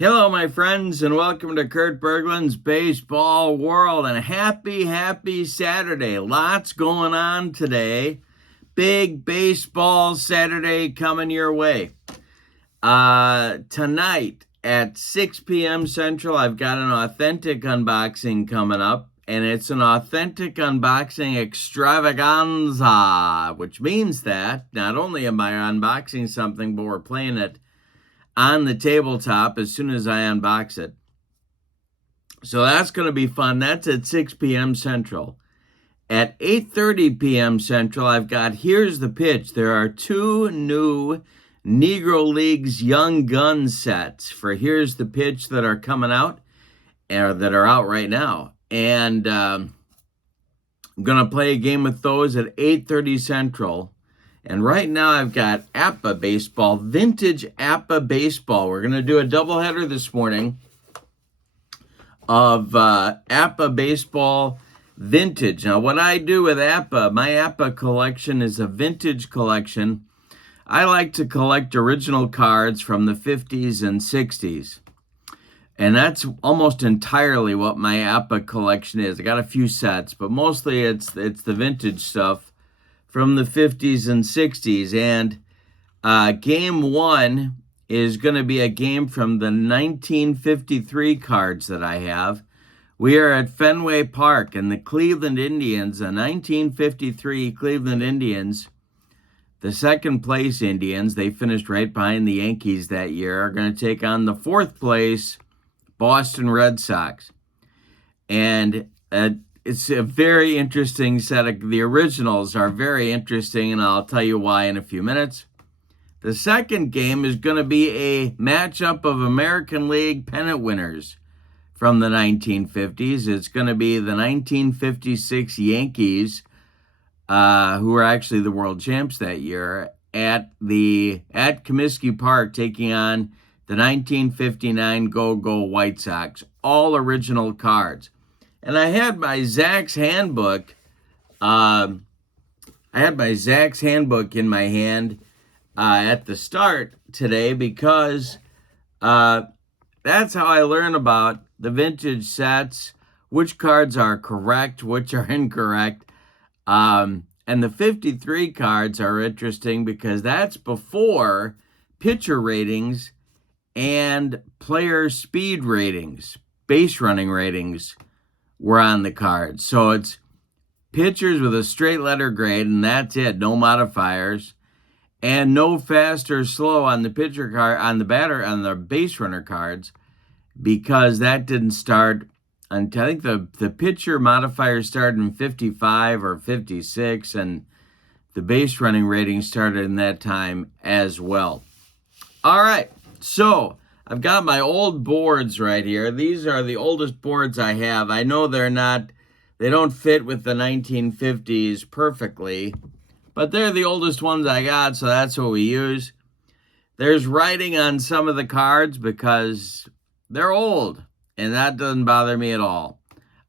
Hello, my friends, and welcome to Kurt Berglund's Baseball World. And happy Saturday. Lots going on today. Big baseball Saturday coming your way. Tonight at 6 p.m. Central, I've got an authentic unboxing coming up. And it's an authentic unboxing extravaganza, which means that not only am I unboxing something, but we're playing it on the tabletop as soon as I unbox it. So that's going to be fun. That's at 6 p.m. Central. At 8:30 p.m. Central, I've got Here's the Pitch. There are two new Negro Leagues Young Gun sets for Here's the Pitch that are coming out, or that are out right now. And I'm going to play a game with those at 8:30 Central. And right now I've got APBA baseball, vintage APBA baseball. We're going to do a doubleheader this morning of APBA baseball vintage. Now, what I do with APBA, my APBA collection is a vintage collection. I like to collect original cards from the 50s and 60s. And that's almost entirely what my APBA collection is. I got a few sets, but mostly it's the vintage stuff from the 50s and 60s. And game one is going to be a game from the 1953 cards that I have. We are at Fenway Park, and the Cleveland Indians, the 1953 Cleveland Indians, the second place Indians, they finished right behind the Yankees that year, are going to take on the fourth place Boston Red Sox. And it's a very interesting set of, the originals are very interesting, and I'll tell you why in a few minutes. The second game is going to be a matchup of American League pennant winners from the 1950s. It's going to be the 1956 Yankees, who were actually the world champs that year, at Comiskey Park, taking on the 1959 Go-Go White Sox. All original cards. And I had my Zach's handbook. I had my Zach's handbook in my hand at the start today, because that's how I learn about the vintage sets, which cards are correct, which are incorrect. And the 53 cards are interesting because that's before pitcher ratings and player speed ratings, base running ratings were on the cards. So it's pitchers with a straight letter grade, and that's it, no modifiers, and no fast or slow on the pitcher card, on the batter, on the base runner cards, because that didn't start until, I think the pitcher modifier started in 55 or 56, and the base running rating started in that time as well. All right, so I've got my old boards right here. These are the oldest boards I have. I know they don't fit with the 1950s perfectly, but they're the oldest ones I got, so that's what we use. There's writing on some of the cards because they're old, and that doesn't bother me at all.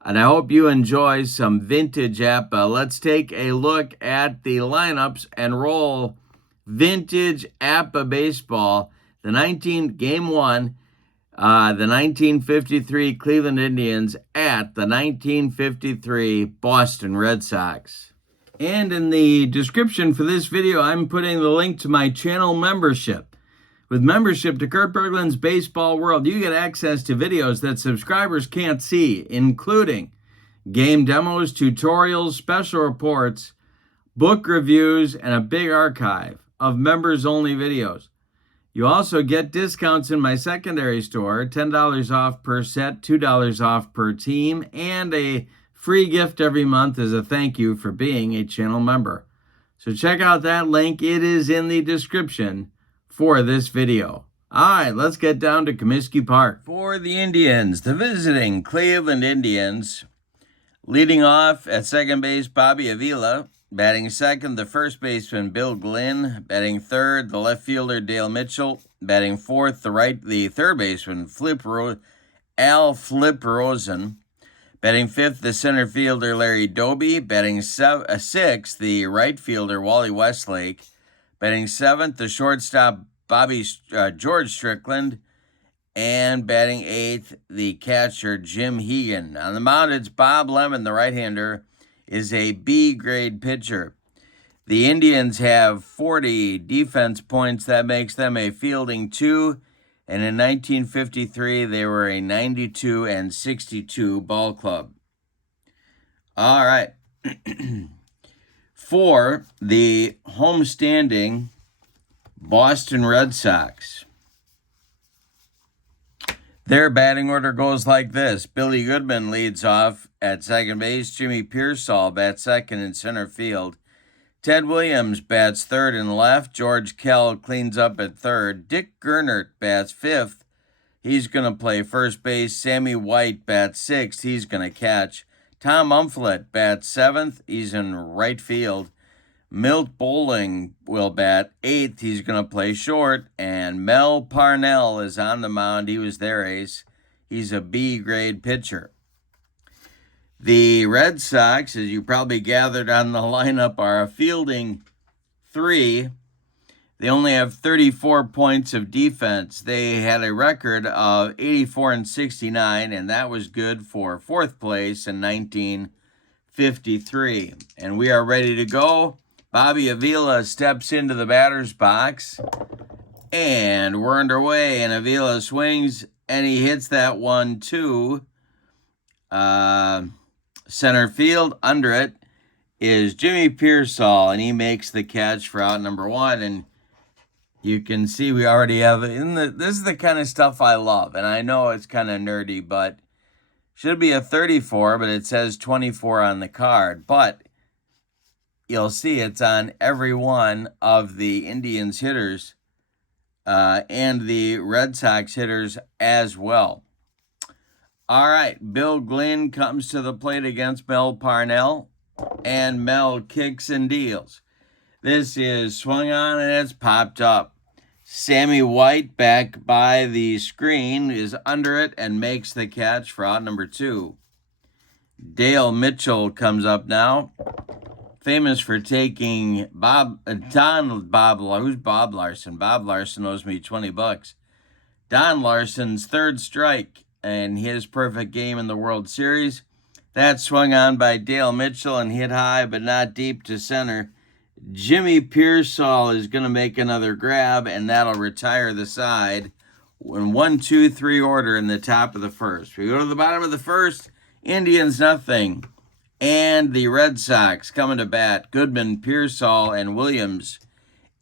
And I hope you enjoy some vintage APBA. Let's take a look at the lineups and roll vintage APBA baseball. Game one, the 1953 Cleveland Indians at the 1953 Boston Red Sox. And in the description for this video, I'm putting the link to my channel membership. With membership to Kurt Berglund's Baseball World, you get access to videos that subscribers can't see, including game demos, tutorials, special reports, book reviews, and a big archive of members-only videos. You also get discounts in my secondary store, $10 off per set, $2 off per team, and a free gift every month as a thank you for being a channel member. So check out that link. It is in the description for this video. All right, let's get down to Comiskey Park. For the Indians, the visiting Cleveland Indians, leading off at second base, Bobby Avila. Batting second, the first baseman, Bill Glynn. Batting third, the left fielder, Dale Mitchell. Batting fourth, the third baseman, Al Flip Rosen. Batting fifth, the center fielder, Larry Doby. Batting sixth, the right fielder, Wally Westlake. Batting seventh, the shortstop, George Strickland. And batting eighth, the catcher, Jim Hegan. On the mound, it's Bob Lemon, the right-hander, is a B-grade pitcher. The Indians have 40 defense points. That makes them a fielding 2. And in 1953, they were a 92-62 ball club. All right. For the homestanding Boston Red Sox, their batting order goes like this. Billy Goodman leads off at second base. Jimmy Pearsall bats second in center field. Ted Williams bats third and left. George Kell cleans up at third. Dick Gernert bats fifth. He's going to play first base. Sammy White bats sixth. He's going to catch. Tom Umflett bats seventh. He's in right field. Milt Bowling will bat eighth. He's going to play short. And Mel Parnell is on the mound. He was their ace. He's a B-grade pitcher. The Red Sox, as you probably gathered on the lineup, are a fielding 3. They only have 34 points of defense. They had a record of 84-69, and that was good for fourth place in 1953. And we are ready to go. Bobby Avila steps into the batter's box, and we're underway. And Avila swings, and he hits that one to center field. Under it is Jimmy Pearsall, and he makes the catch for out number 1. And you can see we already have this is the kind of stuff I love, and I know it's kind of nerdy, but should be a 34, but it says 24 on the card. But you'll see it's on every one of the Indians hitters and the Red Sox hitters as well. All right, Bill Glynn comes to the plate against Mel Parnell, and Mel kicks and deals. This is swung on, and it's popped up. Sammy White, back by the screen, is under it and makes the catch for out number 2. Dale Mitchell comes up now, famous for taking who's Bob Larson? Bob Larson owes me $20. Don Larson's third strike and his perfect game in the World Series. That swung on by Dale Mitchell and hit high but not deep to center. Jimmy Pearsall is going to make another grab, and that'll retire the side in 1-2-3 order in the top of the first. We go to the bottom of the first. Indians nothing. And the Red Sox coming to bat. Goodman, Pearsall, and Williams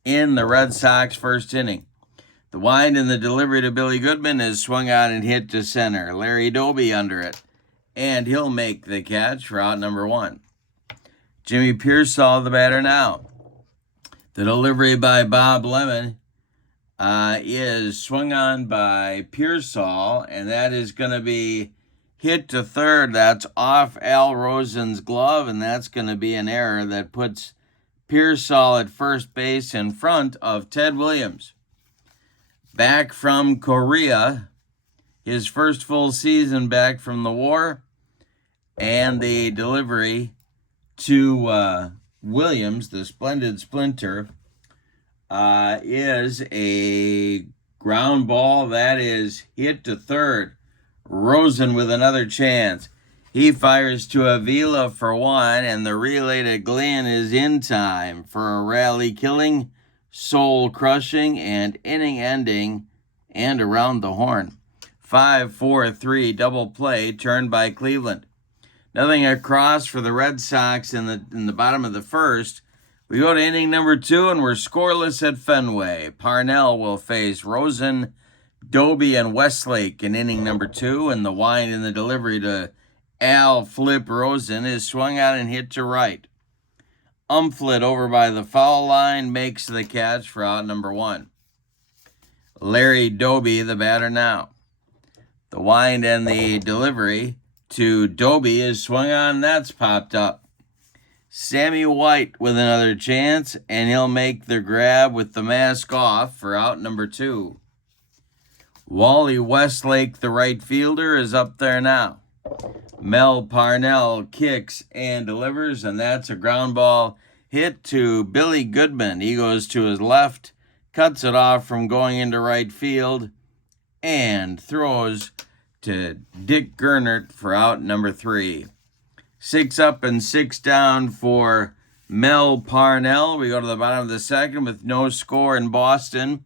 in the Red Sox first inning. The wind and the delivery to Billy Goodman is swung on and hit to center. Larry Doby under it, and he'll make the catch for out number 1. Jimmy Pearsall, the batter now. The delivery by Bob Lemon is swung on by Pearsall, and that is going to be hit to third. That's off Al Rosen's glove, and that's going to be an error that puts Pearsall at first base in front of Ted Williams. Back from Korea, his first full season back from the war, and the delivery to Williams, the splendid splinter, is a ground ball that is hit to third. Rosen with another chance. He fires to Avila for 1, and the relay to Glenn is in time for a rally-killing, soul-crushing, and inning-ending, and around the horn. 5-4-3 double play turned by Cleveland. Nothing across for the Red Sox in the bottom of the first. We go to inning number 2, and we're scoreless at Fenway. Parnell will face Rosen, Doby, and Westlake in inning number 2, and the wind and the delivery to Al Flip Rosen is swung out and hit to right. Umflett over by the foul line makes the catch for out number 1. Larry Doby, the batter now. The wind and the delivery to Doby is swung on, that's popped up. Sammy White with another chance, and he'll make the grab with the mask off for out number 2. Wally Westlake, the right fielder, is up there now. Mel Parnell kicks and delivers, and that's a ground ball hit to Billy Goodman. He goes to his left, cuts it off from going into right field, and throws to Dick Gernert for out number 3. 6 up and 6 down for Mel Parnell. We go to the bottom of the second with no score in Boston.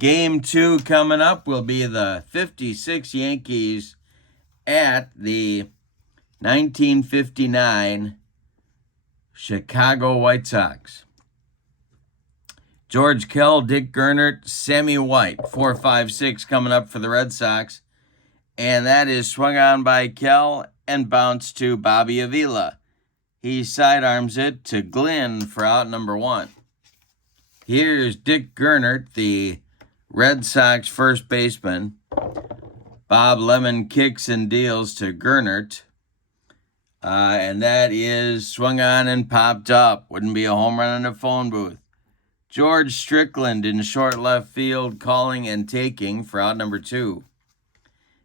Game 2 coming up will be the 56 Yankees at the 1959 Chicago White Sox. George Kell, Dick Gernert, Sammy White, 4, 5, 6 coming up for the Red Sox. And that is swung on by Kell and bounced to Bobby Avila. He sidearms it to Glenn for out number 1. Here's Dick Gernert, the Red Sox first baseman. Bob Lemon kicks and deals to Gernert. And that is swung on and popped up. Wouldn't be a home run in a phone booth. George Strickland in short left field, calling and taking for out number 2.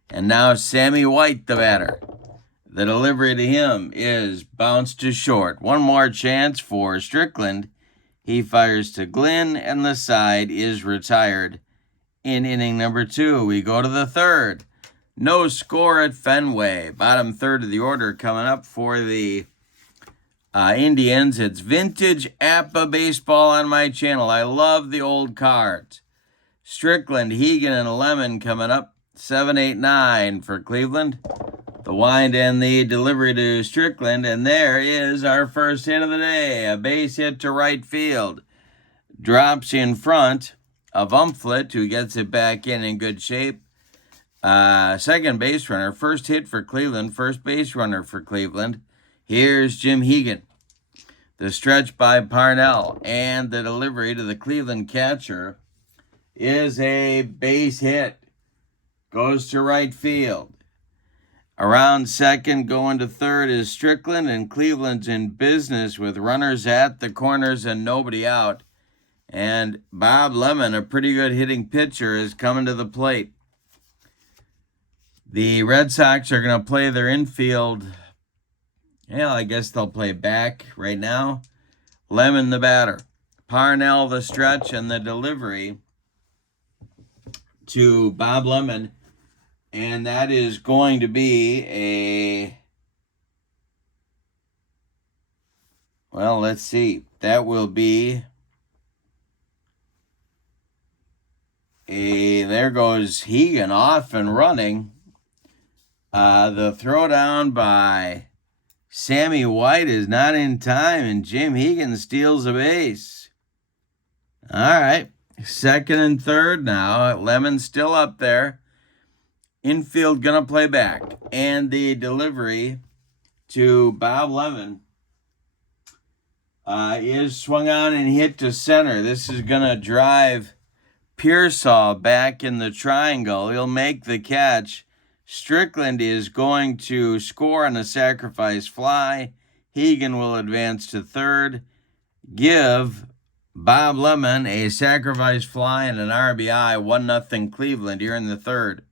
And now Sammy White, the batter. The delivery to him is bounced to short. One more chance for Strickland. He fires to Glenn, and the side is retired in inning number 2. We go to the third. No score at Fenway. Bottom third of the order coming up for the Indians. It's vintage APBA baseball on my channel. I love the old cards. Strickland, Hegan, and Lemon coming up. 7, 8, 9 for Cleveland. The wind and the delivery to Strickland. And there is our first hit of the day. A base hit to right field. Drops in front of Umflett, who gets it back in good shape. Second base runner. First hit for Cleveland. First base runner for Cleveland. Here's Jim Hegan. The stretch by Parnell and the delivery to the Cleveland catcher is a base hit. Goes to right field. Around second, going to third is Strickland, and Cleveland's in business with runners at the corners and nobody out. And Bob Lemon, a pretty good hitting pitcher, is coming to the plate. The Red Sox are going to play their infield. Well, I guess they'll play back right now. Lemon, the batter. Parnell, the stretch, and the delivery to Bob Lemon. And that is going to be well, let's see. That will be there goes Hegan off and running. The throwdown by Sammy White is not in time, and Jim Hegan steals a base. All right, second and third now. Lemon's still up there. Infield gonna play back, and the delivery to Bob Lemon is swung on and hit to center. This is gonna drive Pearsall back in the triangle. He'll make the catch. Strickland is going to score on a sacrifice fly. Hegan will advance to third. Give Bob Lemon a sacrifice fly and an RBI. 1-0 Cleveland here in the third.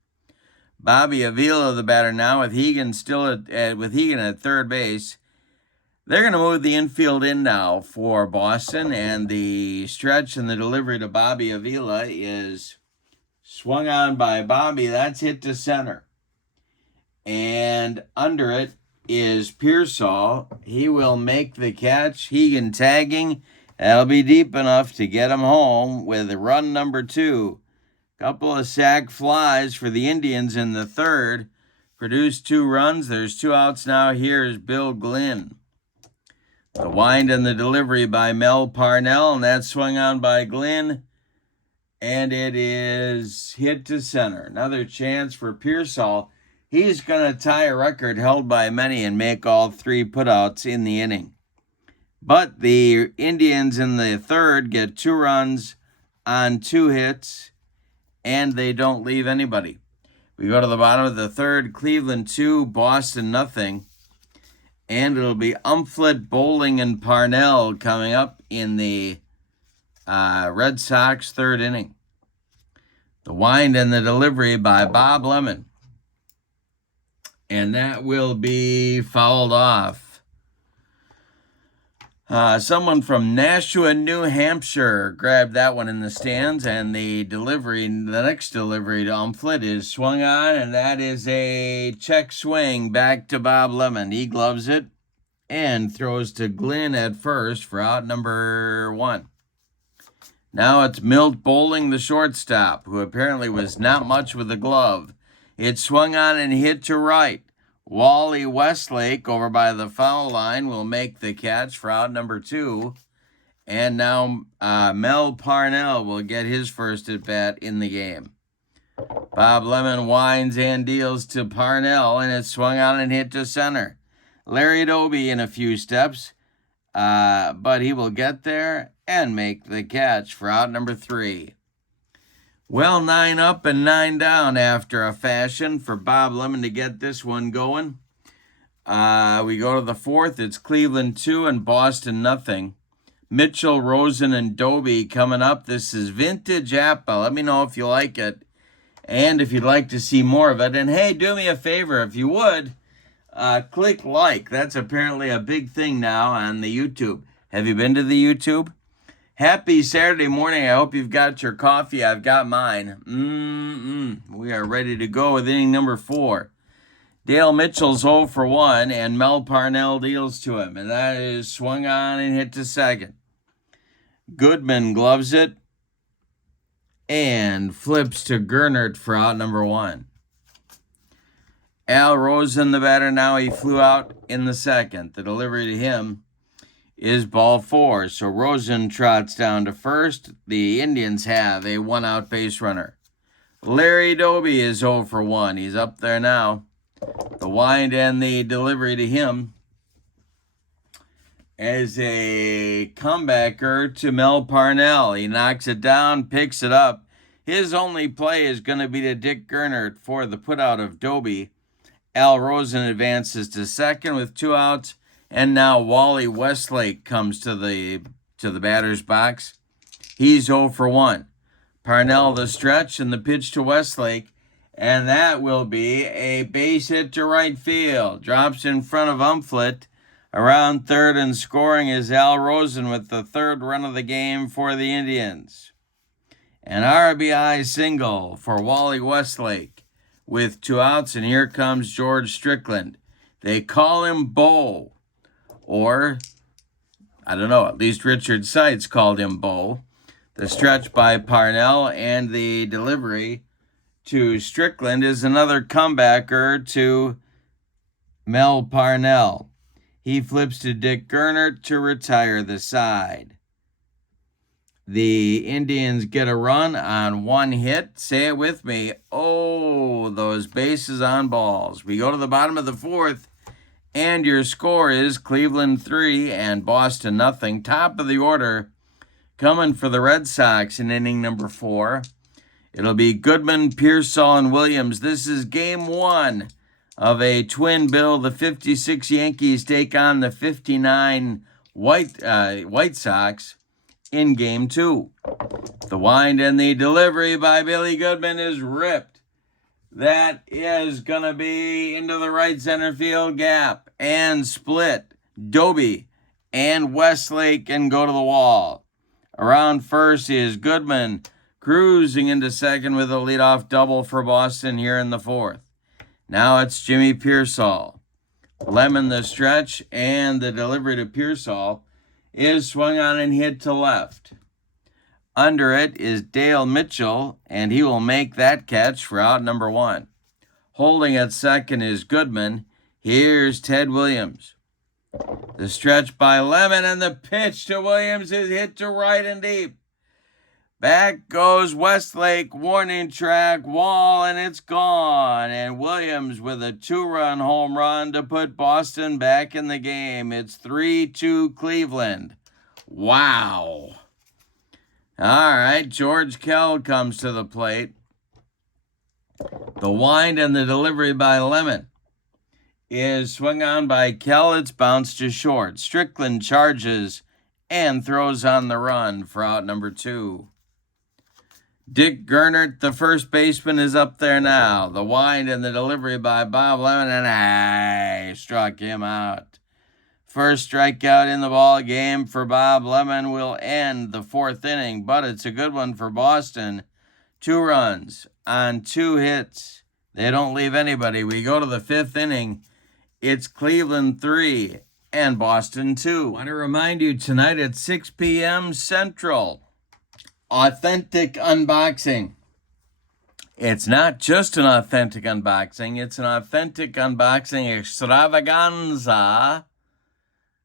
Bobby Avila, the batter now, with Hegan still with Hegan at third base. They're going to move the infield in now for Boston, and the stretch and the delivery to Bobby Avila is swung on by Bobby. That's hit to center. And under it is Pearsall. He will make the catch. Hegan tagging. That'll be deep enough to get him home with run number 2. Couple of sac flies for the Indians in the third. Produced 2 runs. There's 2 outs now. Here's Bill Glynn. The wind and the delivery by Mel Parnell, and that's swung on by Glynn. And it is hit to center. Another chance for Pearsall. He's going to tie a record held by many and make all 3 putouts in the inning. But the Indians in the third get 2 runs on 2 hits, and they don't leave anybody. We go to the bottom of the third. Cleveland 2, Boston nothing. And it'll be Umflett, Bowling, and Parnell coming up in the Red Sox third inning. The wind and the delivery by Bob Lemon. And that will be fouled off. Someone from Nashua, New Hampshire grabbed that one in the stands, and the next delivery to Umflett is swung on, and that is a check swing back to Bob Lemon. He gloves it and throws to Glenn at first for out number 1. Now it's Milt Bowling, the shortstop, who apparently was not much with the glove. It swung on and hit to right. Wally Westlake over by the foul line will make the catch for out number 2. And now Mel Parnell will get his first at bat in the game. Bob Lemon winds and deals to Parnell, and it's swung on and hit to center. Larry Doby in a few steps, but he will get there and make the catch for out number 3. Well, 9 up and 9 down after a fashion for Bob Lemon to get this one going. We go to the 4th. It's Cleveland 2 and Boston nothing. Mitchell, Rosen, and Doby coming up. This is Vintage APBA. Let me know if you like it and if you'd like to see more of it. And hey, do me a favor, if you would, click like. That's apparently a big thing now on the YouTube. Have you been to the YouTube? Happy Saturday morning. I hope you've got your coffee. I've got mine. We are ready to go with inning number 4. Dale Mitchell's 0 for 1, and Mel Parnell deals to him, and that is swung on and hit to second. Goodman gloves it and flips to Gernert for out number 1. Al Rosen, the batter now. He flew out in the second. The delivery to him is ball 4. So Rosen trots down to first. The Indians have a 1-out base runner. Larry Doby is 0 for 1. He's up there now. The wind and the delivery to him as a comebacker to Mel Parnell. He knocks it down, picks it up. His only play is going to be to Dick Gernert for the putout of Doby. Al Rosen advances to second with 2 outs. And now Wally Westlake comes to the batter's box. He's 0 for 1. Parnell the stretch and the pitch to Westlake. And that will be a base hit to right field. Drops in front of Umflett. Around third and scoring is Al Rosen with the 3rd run of the game for the Indians. An RBI single for Wally Westlake with 2 outs. And here comes George Strickland. They call him Bo. Or, I don't know, at least Richard Seitz called him Bo. The stretch by Parnell and the delivery to Strickland is another comebacker to Mel Parnell. He flips to Dick Gernert to retire the side. The Indians get a run on 1 hit. Say it with me. Oh, those bases on balls. We go to the bottom of the 4th. And your score is Cleveland 3 and Boston nothing. Top of the order coming for the Red Sox in inning number 4. It'll be Goodman, Pearsall, and Williams. This is game 1 of a twin bill. The 56 Yankees take on the 59 White Sox in game 2. The wind and the delivery by Billy Goodman is ripped. That is going to be into the right center field gap and split. Doby and Westlake can go to the wall. Around first is Goodman cruising into second with a leadoff double for Boston here in the 4th. Now it's Jimmy Pearsall. Lemon the stretch and the delivery to Pearsall is swung on and hit to left. Under it is Dale Mitchell, and he will make that catch for out number 1. Holding at second is Goodman. Here's Ted Williams. The stretch by Lemon, and the pitch to Williams is hit to right and deep. Back goes Westlake, warning track, wall, and it's gone. And Williams with a 2-run home run to put Boston back in the game. It's 3-2 Cleveland. Wow. All right, George Kell comes to the plate. The wind and the delivery by Lemon is swung on by Kell. It's bounced to short. Strickland charges and throws on the run for out number 2. Dick Gernert, the first baseman, is up there now. The wind and the delivery by Bob Lemon, and I struck him out First strikeout in the ball game for Bob Lemon will end the 4th inning, but it's a good one for Boston. 2 runs on 2 hits. They don't leave anybody. We go to the 5th inning. It's Cleveland 3 and Boston 2. I want to remind you tonight at 6 p.m. Central, Authentic Unboxing. It's not just an authentic unboxing, it's an authentic unboxing extravaganza,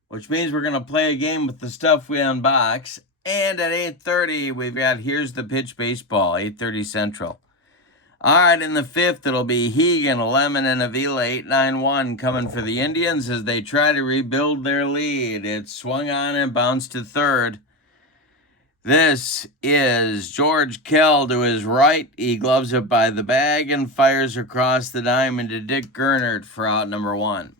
which means we're going to play a game with the stuff we unbox. And at 8:30, we've got Here's the Pitch Baseball, 8:30 Central. All right, in the 5th, it'll be Hegan, Lemon, and Avila, 8-9-1, coming for the Indians as they try to rebuild their lead. It's swung on and bounced to 3rd. This is George Kell to his right. He gloves it by the bag and fires across the diamond to Dick Gernert for out number 1.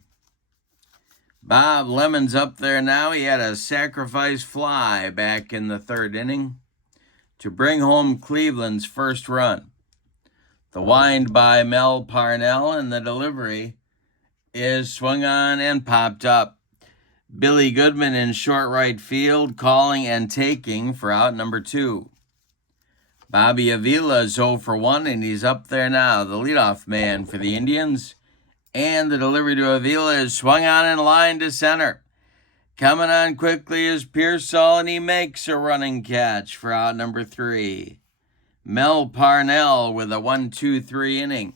Bob Lemon's up there now. He had a sacrifice fly back in the 3rd inning to bring home Cleveland's first run. The wind by Mel Parnell, and the delivery is swung on and popped up. Billy Goodman in short right field, calling and taking for out number 2. Bobby Avila is 0 for 1, and he's up there now, the leadoff man for the Indians. And the delivery to Avila is swung on and lined to center. Coming on quickly is Pearsall, and he makes a running catch for out number 3. Mel Parnell with a 1-2-3 inning.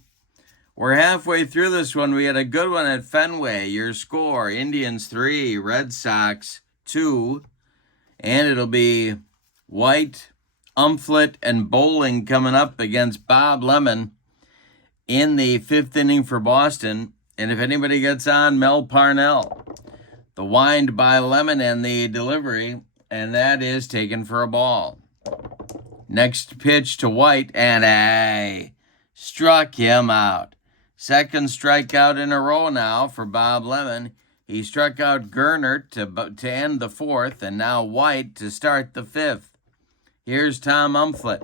We're halfway through this one. We had a good one at Fenway. Your score, Indians 3, Red Sox 2. And it'll be White, Umflett, and Bowling coming up against Bob Lemon in the 5th inning for Boston. And if anybody gets on, Mel Parnell. The wind by Lemon and the delivery, and that is taken for a ball. Next pitch to White, and struck him out. 2nd strikeout in a row now for Bob Lemon. He struck out Gernert to end the 4th, and now White to start the 5th. Here's Tom Umflett.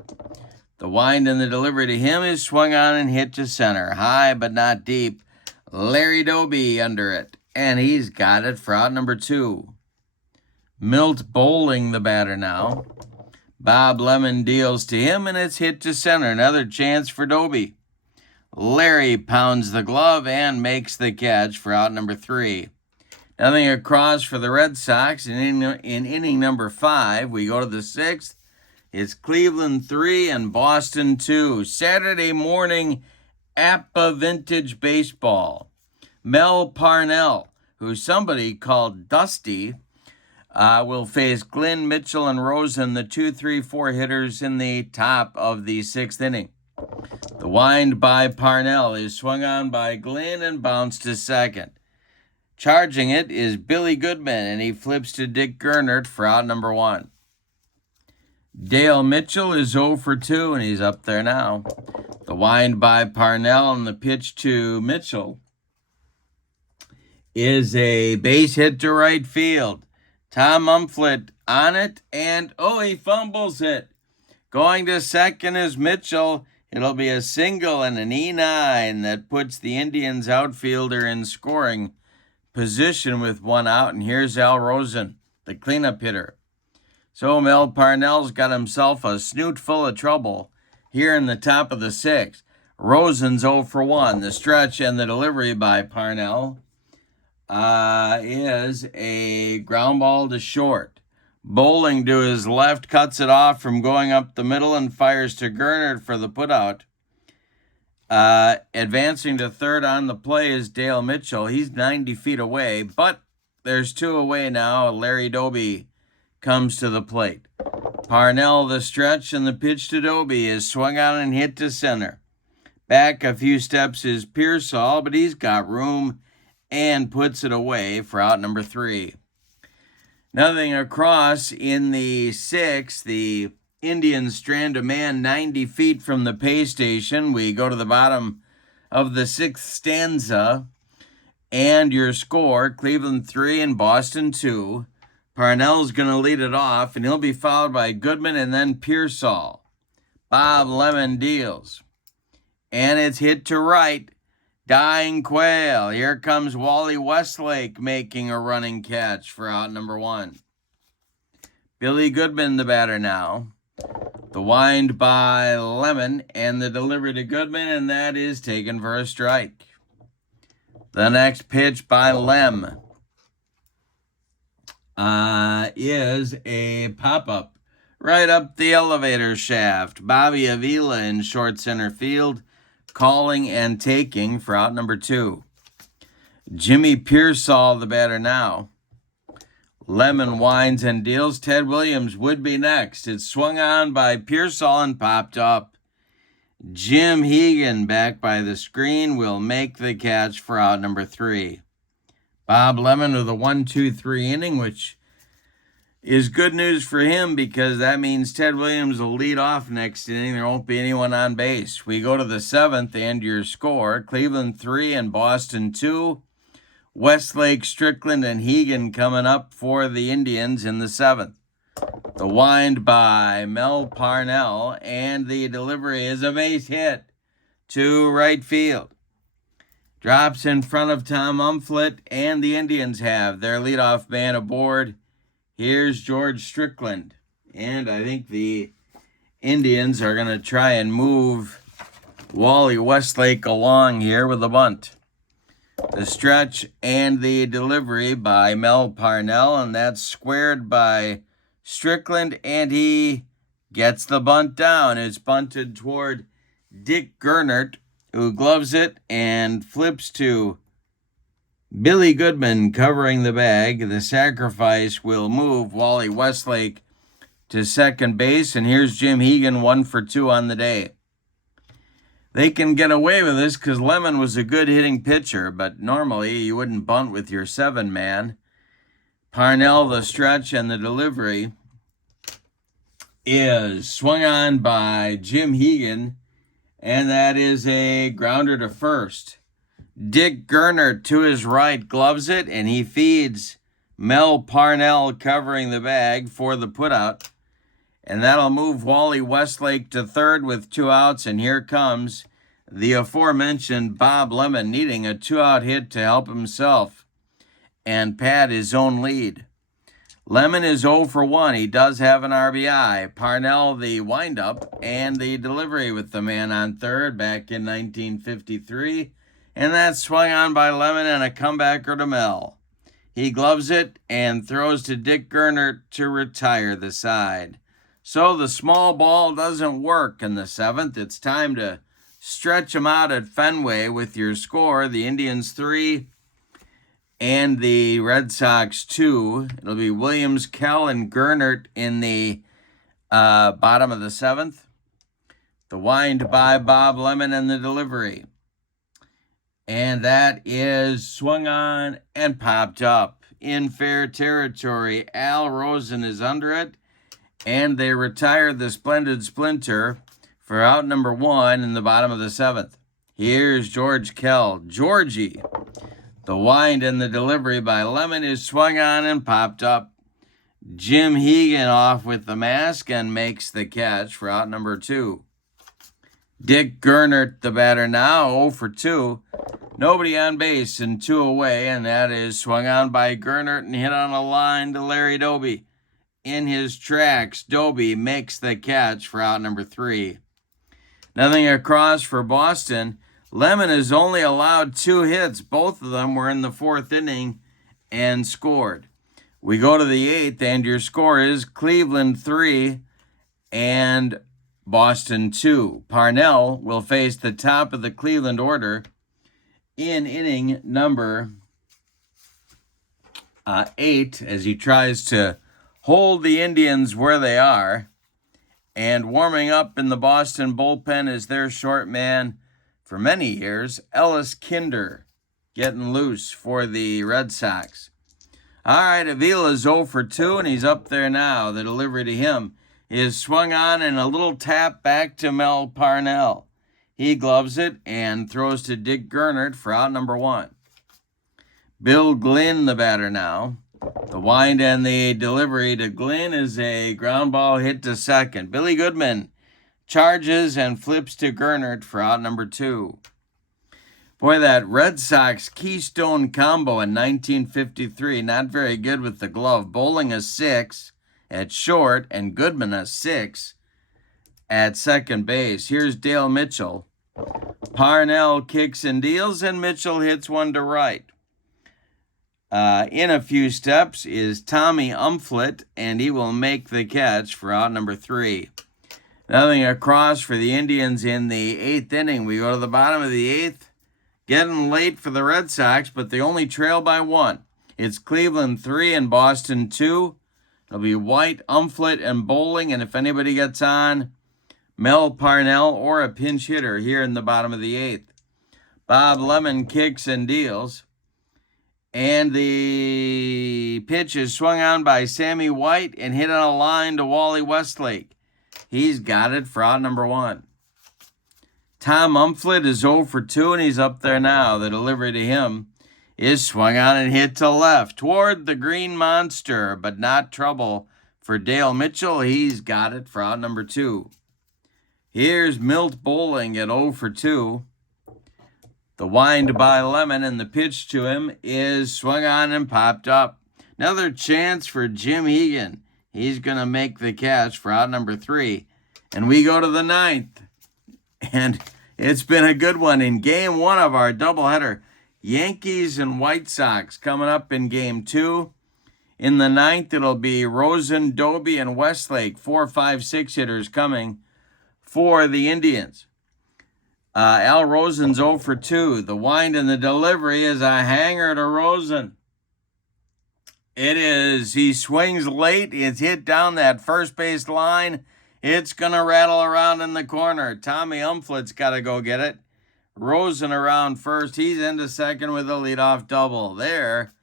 The wind and the delivery to him is swung on and hit to center. High but not deep. Larry Doby under it, and he's got it for out number 2. Milt Bowling the batter now. Bob Lemon deals to him, and it's hit to center. Another chance for Doby. Larry pounds the glove and makes the catch for out number 3. Nothing across for the Red Sox. In inning number 5, we go to the 6th. It's Cleveland 3 and Boston 2. Saturday morning, APBA Vintage Baseball. Mel Parnell, who somebody called Dusty, will face Glenn, Mitchell, and Rosen, the 2-3-4 hitters in the top of the 6th inning. The wind by Parnell is swung on by Glenn and bounced to 2nd. Charging it is Billy Goodman, and he flips to Dick Gernert for out number 1. Dale Mitchell is 0 for 2, and he's up there now. The wind by Parnell and the pitch to Mitchell is a base hit to right field. Tom Umflett on it, and he fumbles it. Going to 2nd is Mitchell. It'll be a single and an E9 that puts the Indians outfielder in scoring position with 1 out, and here's Al Rosen, the cleanup hitter. So Mel Parnell's got himself a snoot full of trouble here in the top of the 6th. Rosen's 0 for 1. The stretch and the delivery by Parnell is a ground ball to short. Bowling to his left cuts it off from going up the middle and fires to Gernert for the putout. Advancing to 3rd on the play is Dale Mitchell. He's 90 feet away, but there's 2 away now. Larry Doby comes to the plate. Parnell the stretch, and the pitch to Doby is swung on and hit to center. Back a few steps is Pearsall, but he's got room and puts it away for out number 3. Nothing across in the 6th. The Indians strand a man 90 feet from the pay station. We go to the bottom of the 6th stanza. And your score, Cleveland 3 and Boston 2. Parnell's going to lead it off, and he'll be followed by Goodman and then Pearsall. Bob Lemon deals. And it's hit to right. Dying Quail. Here comes Wally Westlake making a running catch for out number 1. Billy Goodman, the batter now. The wind by Lemon and the delivery to Goodman, and that is taken for a strike. The next pitch by Lem is a pop-up right up the elevator shaft. Bobby Avila in short center field, calling and taking for out number 2. Jimmy Pearsall, the batter now. Lemon winds and deals. Ted Williams would be next. It's swung on by Pearsall and popped up. Jim Hegan, back by the screen, will make the catch for out number 3. Bob Lemon with a 1-2-3 inning, which is good news for him because that means Ted Williams will lead off next inning. There won't be anyone on base. We go to the 7th and your score. Cleveland 3 and Boston 2. Westlake, Strickland, and Hegan coming up for the Indians in the 7th. The wind by Mel Parnell, and the delivery is a base hit to right field. Drops in front of Tom Umflett, and the Indians have their leadoff man aboard. Here's George Strickland, and I think the Indians are going to try and move Wally Westlake along here with a bunt. The stretch and the delivery by Mel Parnell, and that's squared by Strickland, and he gets the bunt down. It's bunted toward Dick Gernert, who gloves it and flips to Billy Goodman covering the bag. The sacrifice will move Wally Westlake to second base, and here's Jim Hegan, 1 for 2 on the day. They can get away with this because Lemon was a good hitting pitcher, but normally you wouldn't bunt with your 7-man. Parnell, the stretch, and the delivery is swung on by Jim Hegan, and that is a grounder to first. Dick Gernert to his right gloves it, and he feeds Mel Parnell covering the bag for the putout. And that'll move Wally Westlake to third with 2 outs, and here comes the aforementioned Bob Lemon needing a 2-out hit to help himself and pad his own lead. Lemon is 0 for 1. He does have an RBI. Parnell, the windup, and the delivery with the man on third back in 1953. And that's swung on by Lemon and a comebacker to Mel. He gloves it and throws to Dick Gernert to retire the side. So the small ball doesn't work in the 7th. It's time to stretch them out at Fenway with your score. The Indians 3 and the Red Sox 2. It'll be Williams, Kell, and Gernert in the bottom of the 7th. The wind by Bob Lemon and the delivery. And that is swung on and popped up in fair territory. Al Rosen is under it. And they retire the splendid splinter for out number 1 in the bottom of the 7th. Here's George Kell. Georgie. The wind and the delivery by Lemon is swung on and popped up. Jim Hegan off with the mask and makes the catch for out number 2. Dick Gernert, the batter now, 0 for 2. Nobody on base and 2 away, and that is swung on by Gernert and hit on a line to Larry Doby. In his tracks, Doby makes the catch for out number 3. Nothing across for Boston. Lemon is only allowed 2 hits. Both of them were in the 4th inning and scored. We go to the 8th, and your score is Cleveland 3 and Boston 2. Parnell will face the top of the Cleveland order in inning number 8 as he tries to hold the Indians where they are. And warming up in the Boston bullpen is their short man for many years, Ellis Kinder, getting loose for the Red Sox. All right, Avila's 0 for 2, and he's up there now. The delivery to him is swung on and a little tap back to Mel Parnell. He gloves it and throws to Dick Gernert for out number 1. Bill Glynn, the batter now. The wind and the delivery to Glynn is a ground ball hit to second. Billy Goodman charges and flips to Gernert for out number 2. Boy, that Red Sox Keystone combo in 1953, not very good with the glove. Bowling a 6 at short and Goodman a 6 at second base. Here's Dale Mitchell. Parnell kicks and deals, and Mitchell hits one to right. In a few steps is Tommy Umflett, and he will make the catch for out number 3. Nothing across for the Indians in the 8th inning. We go to the bottom of the 8th. Getting late for the Red Sox, but they only trail by 1. It's Cleveland 3 and Boston 2. It'll be White, Umflett, and Bowling, and if anybody gets on, Mel Parnell or a pinch hitter here in the bottom of the 8th. Bob Lemon kicks and deals. And the pitch is swung on by Sammy White and hit on a line to Wally Westlake. He's got it for out number 1. Tom Umflett is 0 for 2, and he's up there now. The delivery to him is swung on and hit to left toward the Green Monster, but not trouble for Dale Mitchell. He's got it for out number 2. Here's Milt Bowling at 0 for 2. The wind by Lemon, and the pitch to him is swung on and popped up. Another chance for Jim Egan. He's going to make the catch for out number 3. And we go to the 9th. And it's been a good one in game 1 of our doubleheader. Yankees and White Sox coming up in game 2. In the 9th, it'll be Rosen, Doby, and Westlake, 4, 5, 6 hitters coming for the Indians. Al Rosen's 0 for 2. The wind and the delivery is a hanger to Rosen. It is. He swings late. It's hit down that first base line. It's going to rattle around in the corner. Tommy Umflett's got to go get it. Rosen around first. He's into second with a leadoff double. There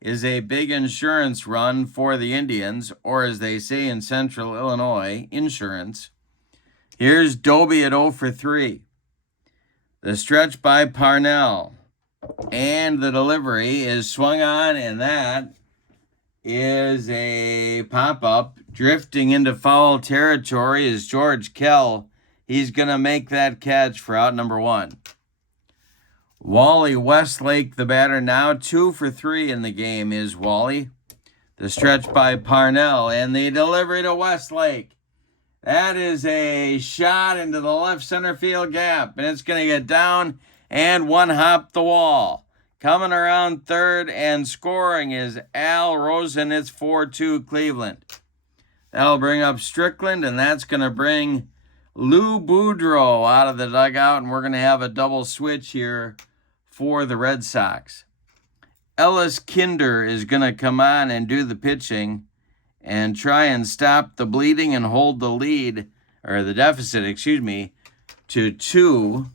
is a big insurance run for the Indians, or as they say in Central Illinois, insurance. Here's Doby at 0 for 3. The stretch by Parnell. And the delivery is swung on, and that is a pop-up. Drifting into foul territory is George Kell. He's going to make that catch for out number 1. Wally Westlake, the batter now, 2 for 3 in the game is Wally. The stretch by Parnell, and the delivery to Westlake. That is a shot into the left center field gap, and it's going to get down and one hop the wall. Coming around third and scoring is Al Rosen. It's 4-2 Cleveland. That'll bring up Strickland, and that's going to bring Lou Boudreau out of the dugout, and we're going to have a double switch here for the Red Sox. Ellis Kinder is going to come on and do the pitching and try and stop the bleeding and hold the lead, or the deficit, to 2.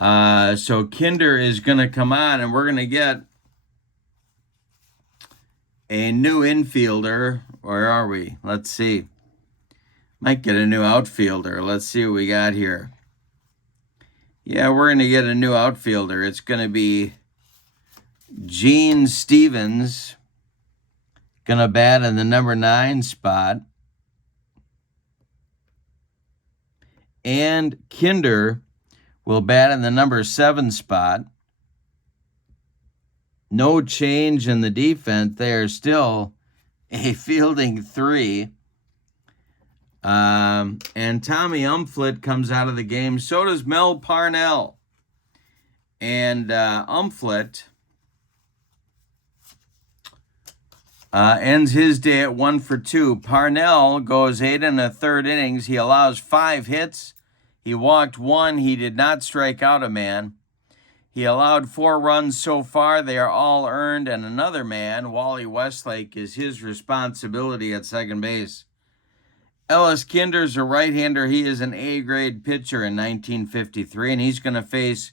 So Kinder is going to come on, and we're going to get a new infielder. Where are we? Let's see. Might get a new outfielder. Let's see what we got here. Yeah, we're going to get a new outfielder. It's going to be Gene Stevens. Going to bat in the number 9 spot. And Kinder will bat in the number 7 spot. No change in the defense. They are still a fielding 3. And Tommy Umflett comes out of the game. So does Mel Parnell. And Umflett ends his day at 1 for 2. Parnell goes 8 1/3 innings. He allows 5 hits. He walked 1. He did not strike out a man. He allowed 4 runs so far. They are all earned, and another man, Wally Westlake, is his responsibility at second base. Ellis Kinder's a right-hander. He is an A-grade pitcher in 1953, and he's going to face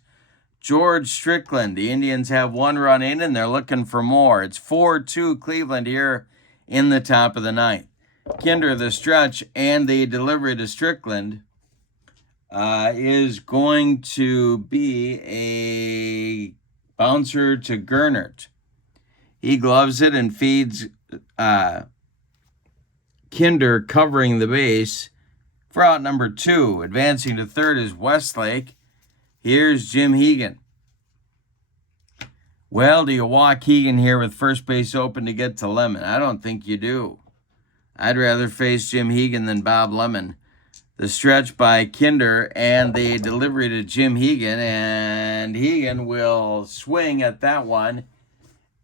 George Strickland. The Indians have 1 run in, and they're looking for more. It's 4-2 Cleveland here in the top of the 9th. Kinder, the stretch, and the delivery to Strickland is going to be a bouncer to Gernert. He gloves it and feeds Kinder covering the base for out number 2. Advancing to third is Westlake. Here's Jim Hegan. Well, do you walk Hegan here with first base open to get to Lemon? I don't think you do. I'd rather face Jim Hegan than Bob Lemon. The stretch by Kinder and the delivery to Jim Hegan, and Hegan will swing at that one,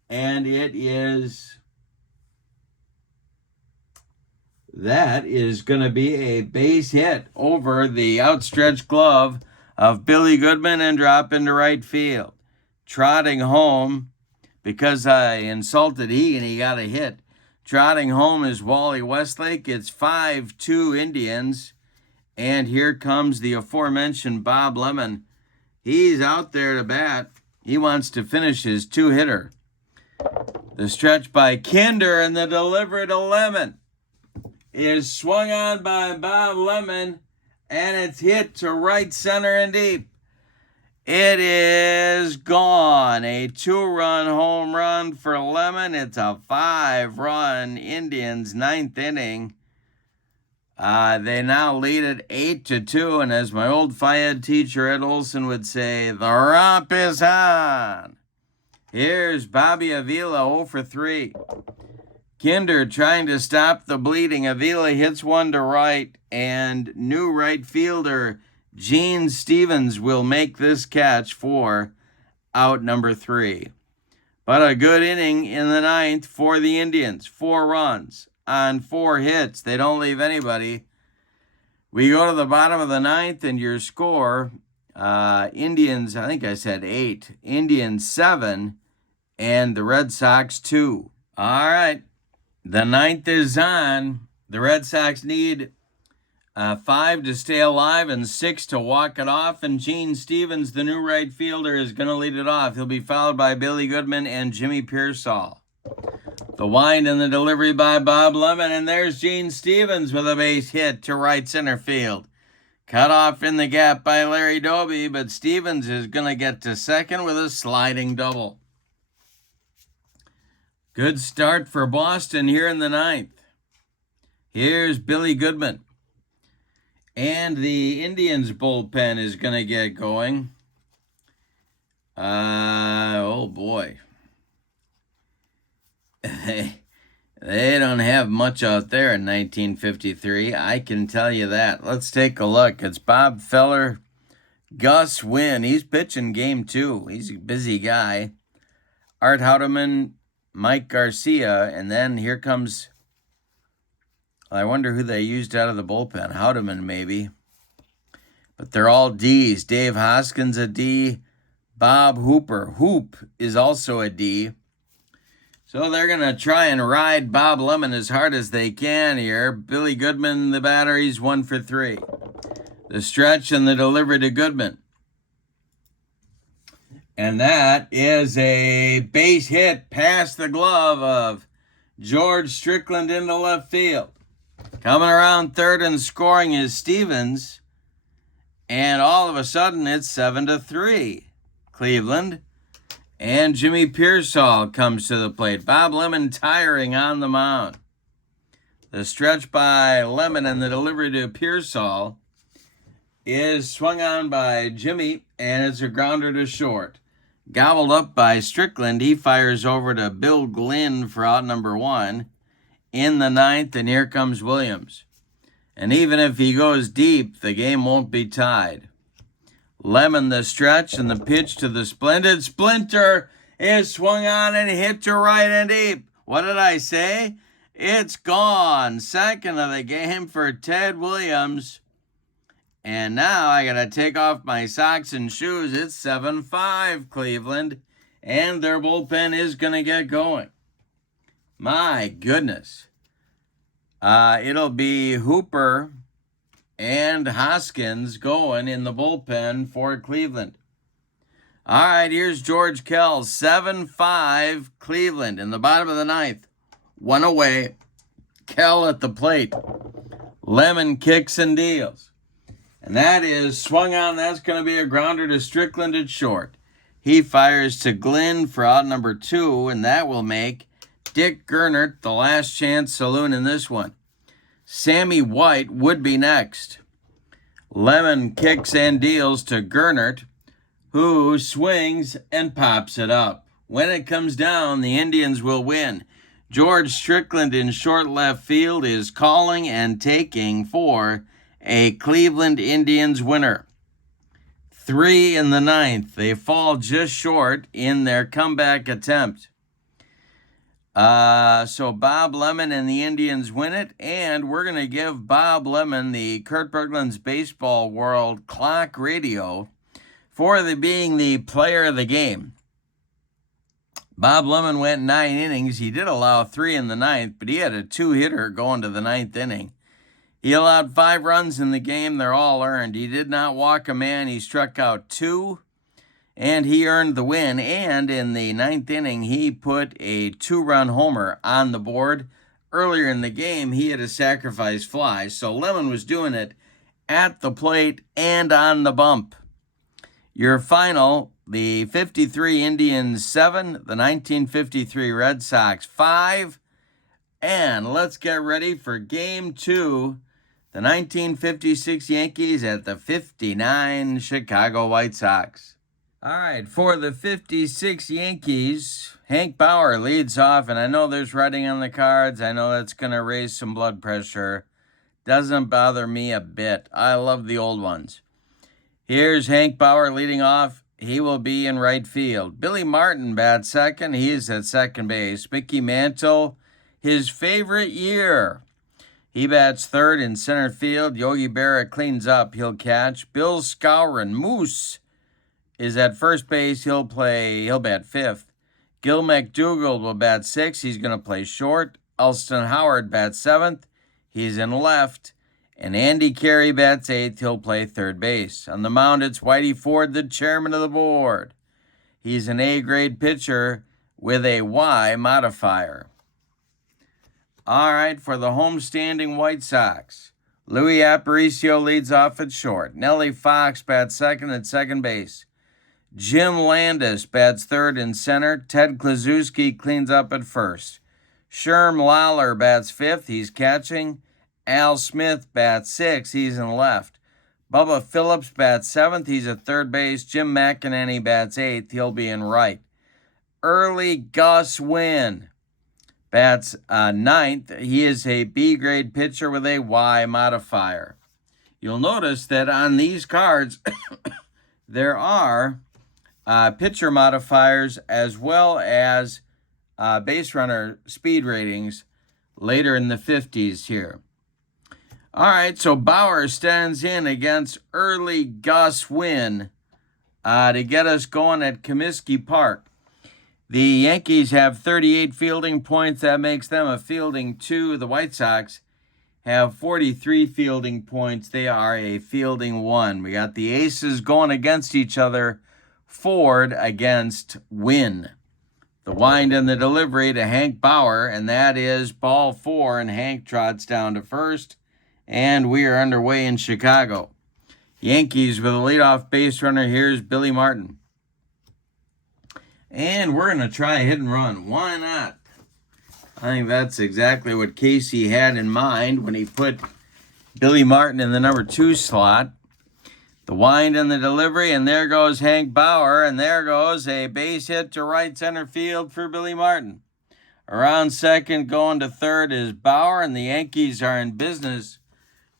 and that is going to be a base hit over the outstretched glove of Billy Goodman and drop into right field. Trotting home, because I insulted Hegan, he got a hit. Trotting home is Wally Westlake. It's 5-2 Indians. And here comes the aforementioned Bob Lemon. He's out there to bat. He wants to finish his two-hitter. The stretch by Kinder and the delivery to Lemon is swung on by Bob Lemon, and it's hit to right center and deep. It is gone. A 2-run home run for Lemon. It's a 5-run Indians 9th inning. They now lead it 8-2, and as my old Phi-Ed teacher Ed Olson would say, the romp is on. Here's Bobby Avila 0 for 3. Kinder trying to stop the bleeding. Avila hits one to right, and new right fielder Gene Stevens will make this catch for out number 3. But a good inning in the 9th for the Indians. 4 runs on 4 hits. They don't leave anybody. We go to the bottom of the 9th, and your score, Indians, I think I said 8. Indians 7, and the Red Sox 2. All right. The 9th is on. The Red Sox need 5 to stay alive and 6 to walk it off. And Gene Stevens, the new right fielder, is going to lead it off. He'll be followed by Billy Goodman and Jimmy Pearsall. The wind and the delivery by Bob Lemon. And there's Gene Stevens with a base hit to right center field. Cut off in the gap by Larry Doby, but Stevens is going to get to second with a sliding double. Good start for Boston here in the 9th. Here's Billy Goodman. And the Indians bullpen is going to get going. Oh boy. They don't have much out there in 1953. I can tell you that. Let's take a look. It's Bob Feller, Gus Wynn. He's pitching game 2. He's a busy guy. Art Houdeman, Mike Garcia, and then here comes, I wonder who they used out of the bullpen. Houdeman, maybe. But they're all D's. Dave Hoskins, a D. Bob Hooper. Hoop is also a D. So they're going to try and ride Bob Lemon as hard as they can here. Billy Goodman, the batter, he's 1 for 3. The stretch and the delivery to Goodman. And that is a base hit past the glove of George Strickland into left field. Coming around third and scoring is Stevens. And all of a sudden, it's 7-3. Cleveland. And Jimmy Pearsall comes to the plate. Bob Lemon tiring on the mound. The stretch by Lemon and the delivery to Pearsall is swung on by Jimmy, and it's a grounder to short. Gobbled up by Strickland. He fires over to Bill Glynn for out number 1 in the 9th, and here comes Williams. And even if he goes deep, the game won't be tied. Lemon the stretch, and the pitch to the splendid Splinter is swung on and hit to right and deep. What did I say? It's gone. Second of the game for Ted Williams. And now I got to take off my socks and shoes. It's 7-5 Cleveland, and their bullpen is going to get going. My goodness. It'll be Hooper and Hoskins going in the bullpen for Cleveland. All right, here's George Kell. 7-5 Cleveland in the bottom of the 9th. 1 away. Kell at the plate. Lemon kicks and deals. And that is swung on. That's going to be a grounder to Strickland at short. He fires to Glynn for out number 2, and that will make Dick Gernert the last chance saloon in this one. Sammy White would be next. Lemon kicks and deals to Gernert. who swings and pops it up. When it comes down, the Indians will win. George Strickland in short left field is calling and taking for a Cleveland Indians winner. 3 in the ninth. They fall just short in their comeback attempt. So Bob Lemon and the Indians win it, and we're going to give Bob Lemon the Kurt Berglund's Baseball World Clock Radio for being the player of the game. Bob Lemon went 9 innings. He did allow 3 in the ninth, but he had a 2-hitter going to the ninth inning. He allowed 5 runs in the game. They're all earned. He did not walk a man. He struck out 2, and he earned the win. And in the ninth inning, he put a 2-run homer on the board. Earlier in the game, he had a sacrifice fly. So Lemon was doing it at the plate and on the bump. Your final, the 53 Indians 7, the 1953 Red Sox 5. And let's get ready for Game 2, the 1956 Yankees at the 59 Chicago White Sox. All right, for the 56 Yankees, Hank Bauer leads off, and I know there's writing on the cards. I know that's going to raise some blood pressure. Doesn't bother me a bit. I love the old ones. Here's Hank Bauer leading off. He will be in right field. Billy Martin bats second. He is at second base. Mickey Mantle, his favorite year. He bats third in center field. Yogi Berra cleans up. He'll catch. Bill Skowron, Moose, is at first base. He'll bat fifth. Gil McDougald will bat sixth. He's going to play short. Elston Howard bats seventh. He's in left. And Andy Carey bats eighth. He'll play third base. On the mound, it's Whitey Ford, the chairman of the board. He's an A-grade pitcher with a Y modifier. All right, for the homestanding White Sox, Louis Aparicio leads off at short. Nellie Fox bats second at second base. Jim Landis bats third in center. Ted Kluszewski cleans up at first. Sherm Lawler bats fifth. He's catching. Al Smith bats sixth. He's in left. Bubba Phillips bats seventh. He's at third base. Jim McEnany bats eighth. He'll be in right. Early Gus Wynn bats ninth. He is a B-grade pitcher with a Y modifier. You'll notice that on these cards, there are pitcher modifiers as well as base runner speed ratings later in the 50s here. All right, so Bauer stands in against early Gus Wynn to get us going at Comiskey Park. The Yankees have 38 fielding points. That makes them a fielding 2. The White Sox have 43 fielding points. They are a fielding 1. We got the aces going against each other. Ford against Wynn. The wind and the delivery to Hank Bauer, and that is ball 4, and Hank trots down to first. And we are underway in Chicago. Yankees with a leadoff base runner. Here's Billy Martin. And we're going to try a hit and run. Why not? I think that's exactly what Casey had in mind when he put Billy Martin in the number 2 slot. The wind and the delivery, and there goes Hank Bauer, and there goes a base hit to right center field for Billy Martin. Around second, going to third is Bauer, and the Yankees are in business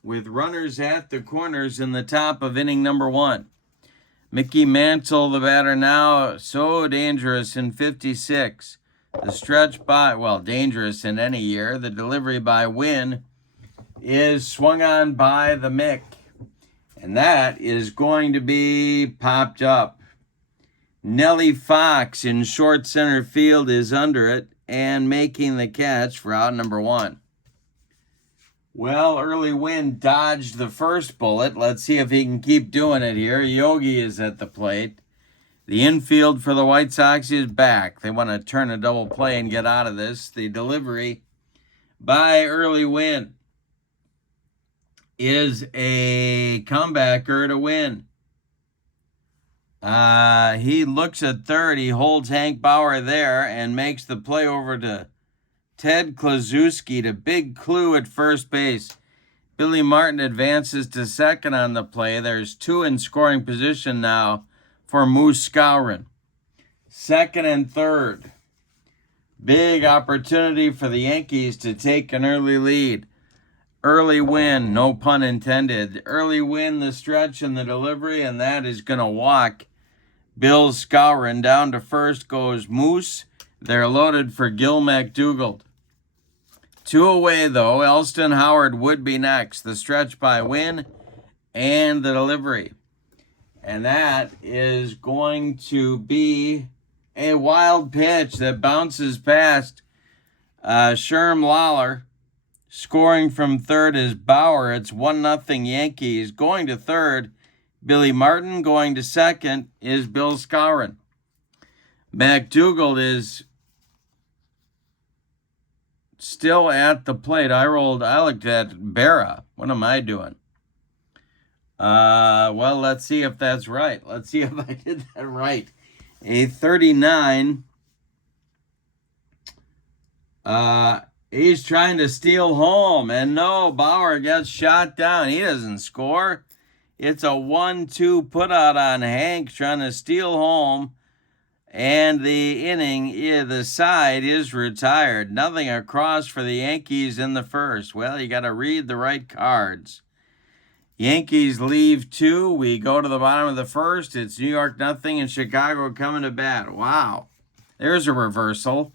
with runners at the corners in the top of inning number 1. Mickey Mantle, the batter now, so dangerous in 56. The stretch by, dangerous in any year. The delivery by Wynn is swung on by the Mick. And that is going to be popped up. Nellie Fox in short center field is under it and making the catch for out number 1. Well, early Wynn dodged the first bullet. Let's see if he can keep doing it here. Yogi is at the plate. The infield for the White Sox is back. They want to turn a double play and get out of this. The delivery by early Wynn is a comebacker to Win. He looks at third. He holds Hank Bauer there and makes the play over to Ted Kluszewski to Big Clue at first base. Billy Martin advances to second on the play. There's 2 in scoring position now for Moose Skowron. Second and third. Big opportunity for the Yankees to take an early lead. Early win, no pun intended. Early win the stretch and the delivery, and that is going to walk Bill Skowron. Down to first goes Moose. They're loaded for Gil McDougald. 2 away, though. Elston Howard would be next. The stretch by win and the delivery. And that is going to be a wild pitch that bounces past Sherm Lawler. Scoring from third is Bauer. It's 1-0 Yankees. Going to third, Billy Martin. Going to second is Bill Skowron. McDougald is still at the plate. I looked at Berra. What am I doing? Well, let's see if that's right. Let's see if I did that right. A 39. He's trying to steal home, and no, Bauer gets shot down. He doesn't score. It's a 1-2 putout on Hank trying to steal home, and the inning, the side is retired. Nothing across for the Yankees in the first. Well, you got to read the right cards. Yankees leave 2. We go to the bottom of the first. It's New York 0 and Chicago coming to bat. Wow, there's a reversal.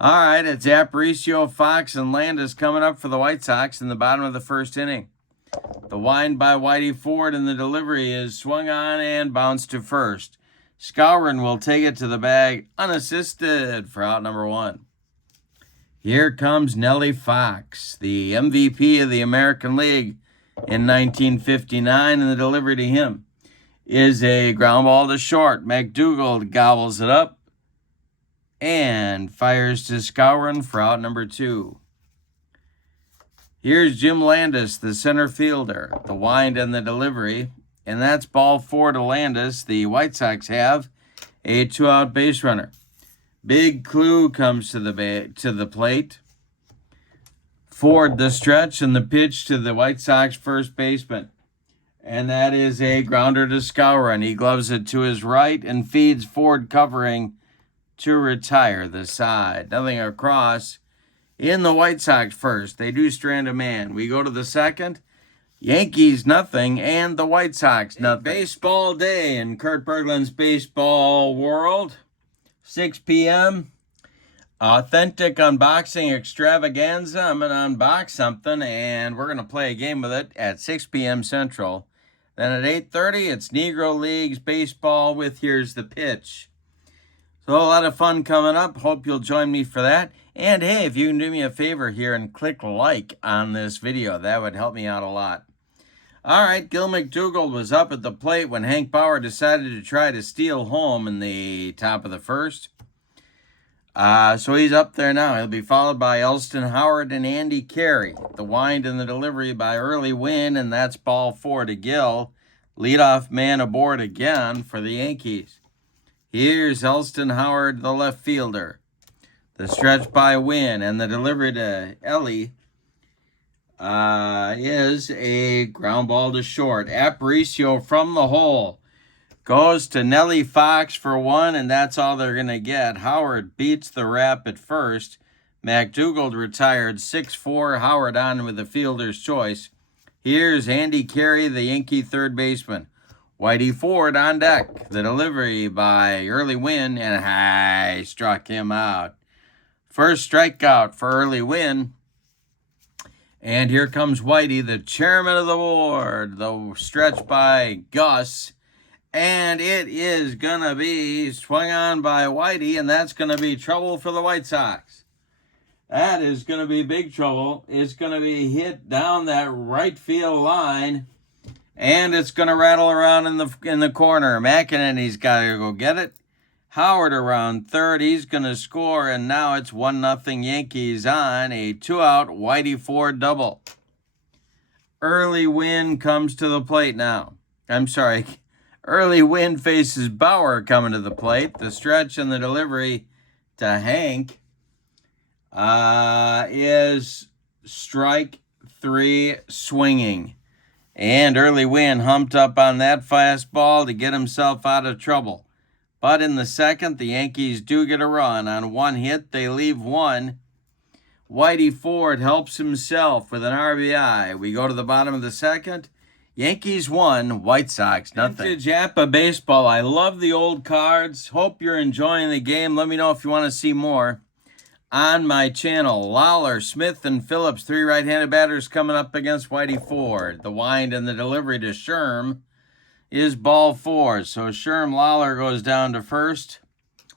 All right, it's Aparicio, Fox, and Landis coming up for the White Sox in the bottom of the first inning. The wind by Whitey Ford, and the delivery is swung on and bounced to first. Skowron will take it to the bag unassisted for out number 1. Here comes Nellie Fox, the MVP of the American League in 1959, and the delivery to him is a ground ball to short. McDougald gobbles it up and fires to Skowron for out number 2. Here's Jim Landis, the center fielder. The wind and the delivery, and that's ball 4 to Landis. The White Sox have a 2-out base runner. Big Clue comes to the plate. Ford the stretch, and the pitch to the White Sox first baseman. And that is a grounder to Skowron. He gloves it to his right and feeds Ford covering to retire the side. Nothing across in the White Sox first. They do strand a man. We go to the second. Yankees nothing and the White Sox nothing. Baseball day in Kurt Berglund's baseball world. 6 p.m. Authentic unboxing extravaganza. I'm going to unbox something and we're going to play a game with it at 6 p.m. Central. Then at 8:30, it's Negro Leagues baseball with Here's the Pitch. So a lot of fun coming up. Hope you'll join me for that. And hey, if you can do me a favor here and click like on this video, that would help me out a lot. All right, Gil McDougald was up at the plate when Hank Bauer decided to try to steal home in the top of the first. So he's up there now. He'll be followed by Elston Howard and Andy Carey. The wind and the delivery by Early Win, and that's ball 4 to Gil. Leadoff man aboard again for the Yankees. Here's Elston Howard, the left fielder. The stretch by Win, and the delivery to Ellie is a ground ball to short. Aparicio from the hole goes to Nellie Fox for 1, and that's all they're going to get. Howard beats the rap at first. McDougald retired 6-4. Howard on with the fielder's choice. Here's Andy Carey, the Yankee third baseman. Whitey Ford on deck. The delivery by Early Win, and I struck him out. First strikeout for Early Win. And here comes Whitey, the chairman of the board. The stretch by Gus. And it is going to be swung on by Whitey, and that's going to be trouble for the White Sox. That is going to be big trouble. It's going to be hit down that right field line. And it's going to rattle around in the corner. McEnany's got to go get it. Howard around third. He's going to score, and now it's 1-0 Yankees on a 2-out Whitey Ford double. Early Win comes to the plate now. I'm sorry. Early Win faces Bauer coming to the plate. The stretch and the delivery to Hank is strike 3 swinging. And Early Win humped up on that fastball to get himself out of trouble. But in the second, the Yankees do get a run. On one hit, they leave one. Whitey Ford helps himself with an RBI. We go to the bottom of the second. Yankees 1, White Sox nothing. Vintage APBA baseball. I love the old cards. Hope you're enjoying the game. Let me know if you want to see more on my channel. Lawler, Smith, and Phillips, 3 right-handed batters coming up against Whitey Ford. The wind and the delivery to Sherm is ball 4. So Sherm Lawler goes down to first.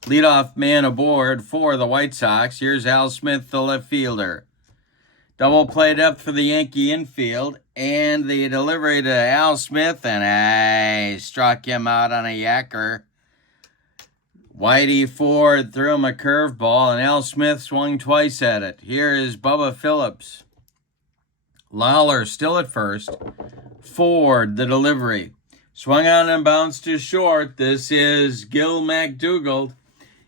Leadoff man aboard for the White Sox. Here's Al Smith, the left fielder. Double play depth for the Yankee infield. And the delivery to Al Smith, and I struck him out on a yacker. Whitey Ford threw him a curveball, and Al Smith swung twice at it. Here is Bubba Phillips. Lawler still at first. Ford, the delivery. Swung on and bounced to short. This is Gil McDougald.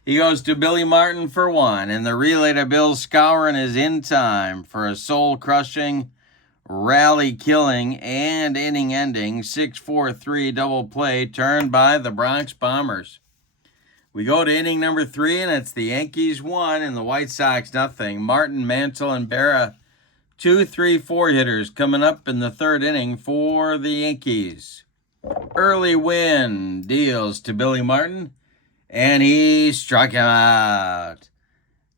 He goes to Billy Martin for 1, and the relay to Bill Skowron is in time for a soul-crushing, rally-killing, and inning-ending 6-4-3 double play turned by the Bronx Bombers. We go to inning number 3, and it's the Yankees 1 and the White Sox nothing. Martin, Mantle, and Berra, 2, 3, 4 hitters coming up in the third inning for the Yankees. Early Win deals to Billy Martin, and he struck him out.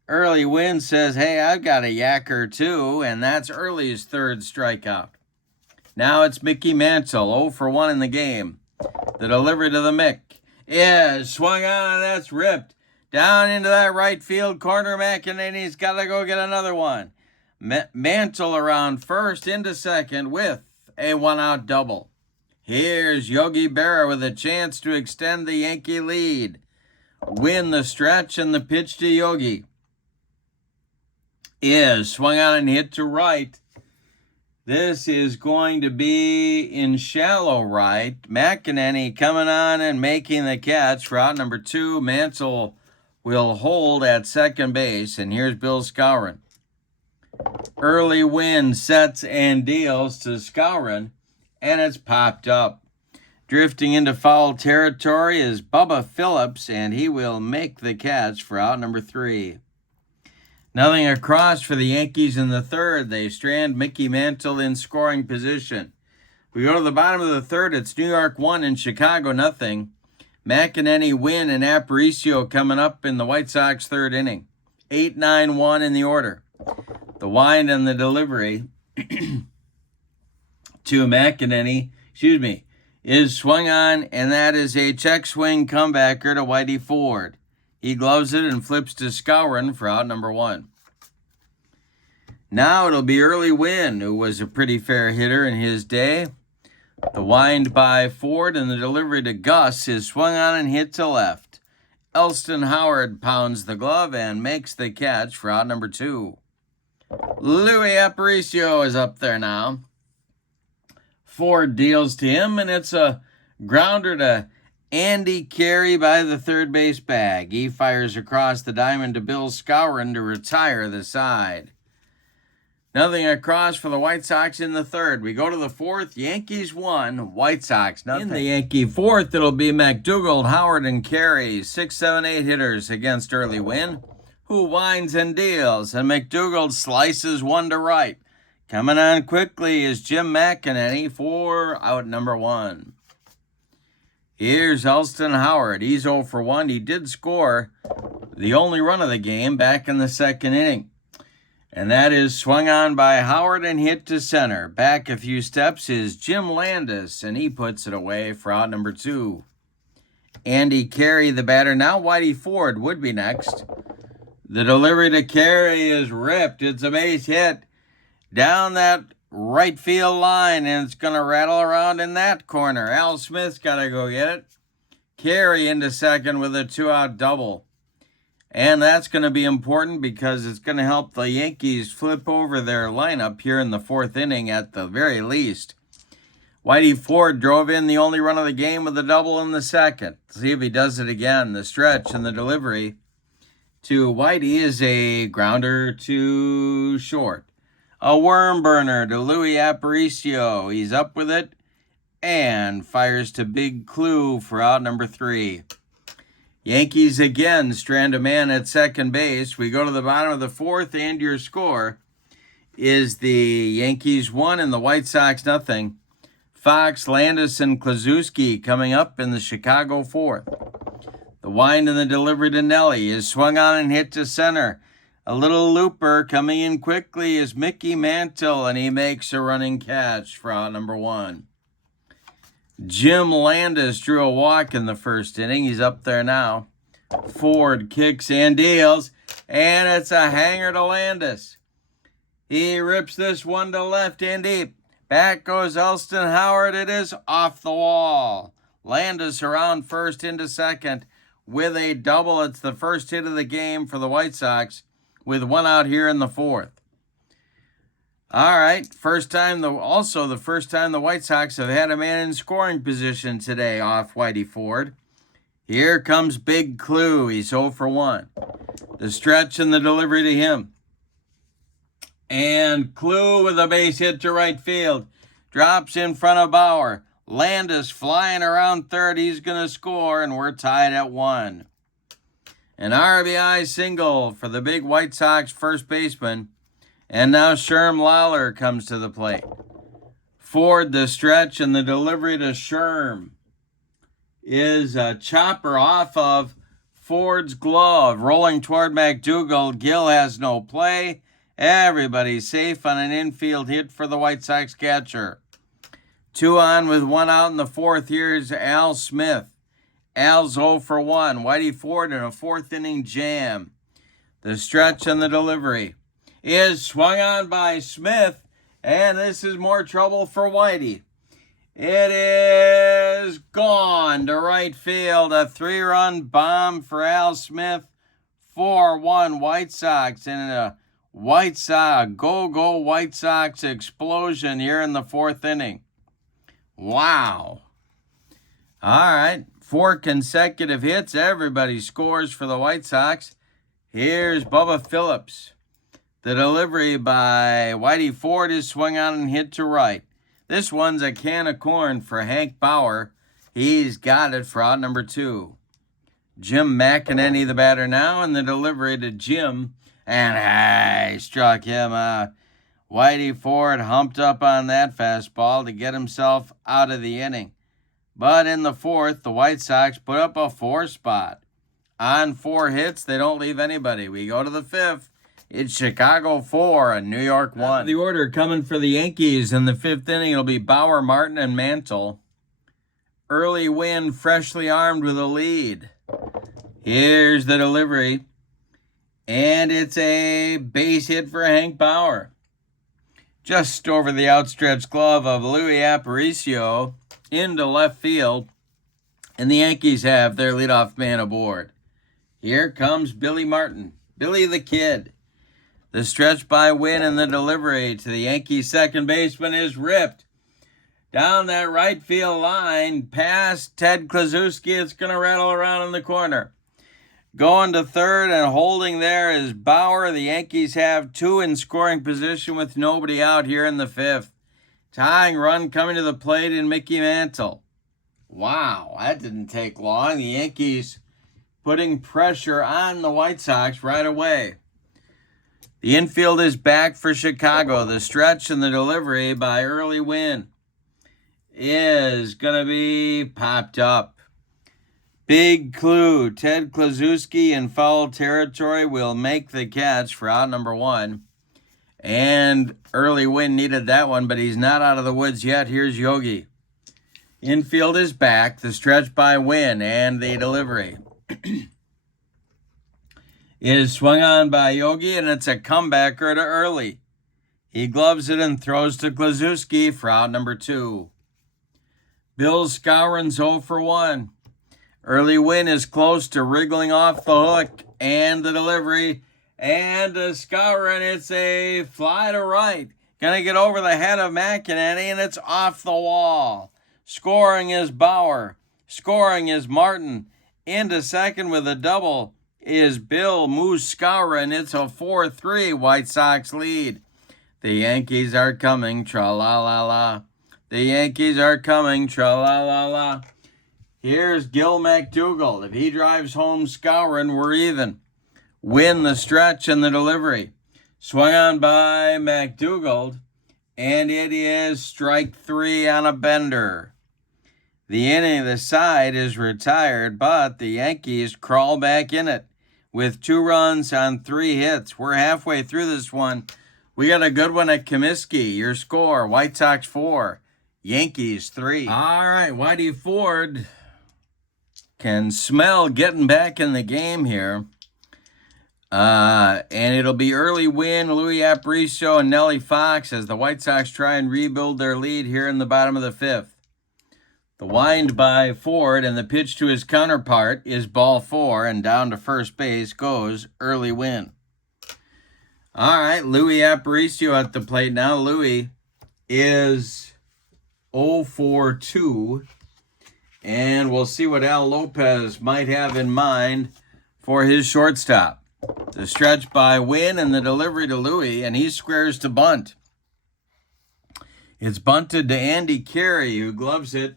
Early Win says, hey, I've got a yacker too, and that's Early's third strikeout. Now it's Mickey Mantle, 0 for 1 in the game. The delivery to the Mick is swung on, and that's ripped down into that right field corner. McEnany's got to go get another one. Mantle around first into second with a 1-out double. Here's Yogi Berra with a chance to extend the Yankee lead. Win the stretch, and the pitch to Yogi is swung on and hit to right. This is going to be in shallow right. McEnany coming on and making the catch for out number 2. Mantle will hold at second base, and here's Bill Skowron. Early Win sets and deals to Skowron, and it's popped up. Drifting into foul territory is Bubba Phillips, and he will make the catch for out number 3. Nothing across for the Yankees in the third. They strand Mickey Mantle in scoring position. We go to the bottom of the third. It's New York 1 and Chicago nothing. McEnany, Win, and Aparicio coming up in the White Sox third inning. 8-9-1 in the order. The wind and the delivery to McEnany, is swung on, and that is a check swing comebacker to Whitey Ford. He gloves it and flips to Skowron for out number 1. Now it'll be Early Win, who was a pretty fair hitter in his day. The wind by Ford and the delivery to Gus is swung on and hit to left. Elston Howard pounds the glove and makes the catch for out number 2. Louis Aparicio is up there now. Ford deals to him, and it's a grounder to Andy Carey by the third base bag. He fires across the diamond to Bill Skowron to retire the side. Nothing across for the White Sox in the third. We go to the fourth. Yankees 1, White Sox nothing. In the Yankee fourth, it'll be McDougald, Howard, and Carey, 6, 7, 8 hitters against Early Win, who winds and deals, and McDougald slices one to right. Coming on quickly is Jim McEnany for out number 1. Here's Elston Howard. He's 0 for 1. He did score the only run of the game back in the second inning. And that is swung on by Howard and hit to center. Back a few steps is Jim Landis, and he puts it away for out number 2. Andy Carey, the batter. Now Whitey Ford would be next. The delivery to Carey is ripped. It's a base hit down that right field line, and it's going to rattle around in that corner. Al Smith's got to go get it. Carey into second with a 2-out double. And that's going to be important because it's going to help the Yankees flip over their lineup here in the fourth inning at the very least. Whitey Ford drove in the only run of the game with a double in the second. See if he does it again. The stretch and the delivery to Whitey is a grounder to short. A worm burner to Louis Aparicio. He's up with it and fires to Big Clue for out number 3. Yankees again strand a man at second base. We go to the bottom of the 4th, and your score is the Yankees 1 and the White Sox nothing. Fox, Landis, and Kluszewski coming up in the Chicago 4th. The wind and the delivery to Nelly is swung on and hit to center. A little looper coming in quickly is Mickey Mantle, and he makes a running catch for out number 1. Jim Landis drew a walk in the first inning. He's up there now. Ford kicks and deals, and it's a hanger to Landis. He rips this one to left and deep. Back goes Elston Howard. It is off the wall. Landis around first into second with a double. It's the first hit of the game for the White Sox with 1 out here in the 4th. All right, the first time the White Sox have had a man in scoring position today off Whitey Ford. Here comes Big Clue. He's 0 for 1. The stretch and the delivery to him. And Clue with a base hit to right field. Drops in front of Bauer. Landis flying around third. He's going to score, and we're tied at 1. An RBI single for the big White Sox first baseman. And now Sherm Lawler comes to the plate. Ford, the stretch, and the delivery to Sherm is a chopper off of Ford's glove. Rolling toward McDougal. Gill has no play. Everybody's safe on an infield hit for the White Sox catcher. 2 on with 1 out in the 4th. Here's Al Smith. Al's 0 for 1. Whitey Ford in a 4th inning jam. The stretch and the delivery is swung on by Smith, and this is more trouble for Whitey. It is gone to right field. A 3-run bomb for Al Smith. 4-1 White Sox, and a go-go White Sox explosion here in the 4th inning. Wow. All right, 4 consecutive hits. Everybody scores for the White Sox. Here's Bubba Phillips. The delivery by Whitey Ford is swung on and hit to right. This one's a can of corn for Hank Bauer. He's got it for out number 2. Jim McEnany the batter now, and the delivery to Jim. And he struck him out. Whitey Ford humped up on that fastball to get himself out of the inning. But in the 4th, the White Sox put up a 4 spot. On 4 hits, they don't leave anybody. We go to the 5th. It's Chicago 4 and New York 1. The order coming for the Yankees in the 5th inning, it'll be Bauer, Martin, and Mantle. Early win, freshly armed with a lead. Here's the delivery. And it's a base hit for Hank Bauer. Just over the outstretched glove of Louis Aparicio into left field. And the Yankees have their leadoff man aboard. Here comes Billy Martin. Billy the Kid. The stretch by Wynn and the delivery to the Yankees second baseman is ripped. Down that right field line, past Ted Kluszewski. It's going to rattle around in the corner. Going to third and holding there is Bauer. The Yankees have 2 in scoring position with nobody out here in the 5th. Tying run coming to the plate in Mickey Mantle. Wow, that didn't take long. The Yankees putting pressure on the White Sox right away. The infield is back for Chicago. The stretch and the delivery by Early Wynn is going to be popped up. Big Clue, Ted Kluszewski in foul territory will make the catch for out number 1. And Early Wynn needed that one, but he's not out of the woods yet. Here's Yogi. Infield is back. The stretch by Wynn and the delivery is swung on by Yogi, and it's a comebacker to Early. He gloves it and throws to Kluszewski for out number 2. Bill Skowron's 0 for 1. Early Wynn is close to wriggling off the hook, and the delivery, and to Skowron, it's a fly to right. Gonna get over the head of McEnany, and it's off the wall. Scoring is Bauer. Scoring is Martin. Into second with a double is Bill Moose Skowron. It's a 4-3 White Sox lead. The Yankees are coming, tra-la-la-la. The Yankees are coming, tra-la-la-la. Here's Gil McDougald. If he drives home scouring, we're even. Win the stretch and the delivery. Swung on by McDougald, and it is strike 3 on a bender. The inning of the side is retired, but the Yankees crawl back in it with 2 runs on 3 hits. We're halfway through this one. We got a good one at Comiskey. Your score, White Sox 4, Yankees 3. All right, Whitey Ford can smell getting back in the game here. And it'll be early win, Louis Aparicio and Nellie Fox as the White Sox try and rebuild their lead here in the bottom of the 5th. The wind by Ford and the pitch to his counterpart is ball 4, and down to first base goes early win. All right, Louis Aparicio at the plate now. Louis is 0-for-2, and we'll see what Al Lopez might have in mind for his shortstop. The stretch by Wynn and the delivery to Louis, and he squares to bunt. It's bunted to Andy Carey, who gloves it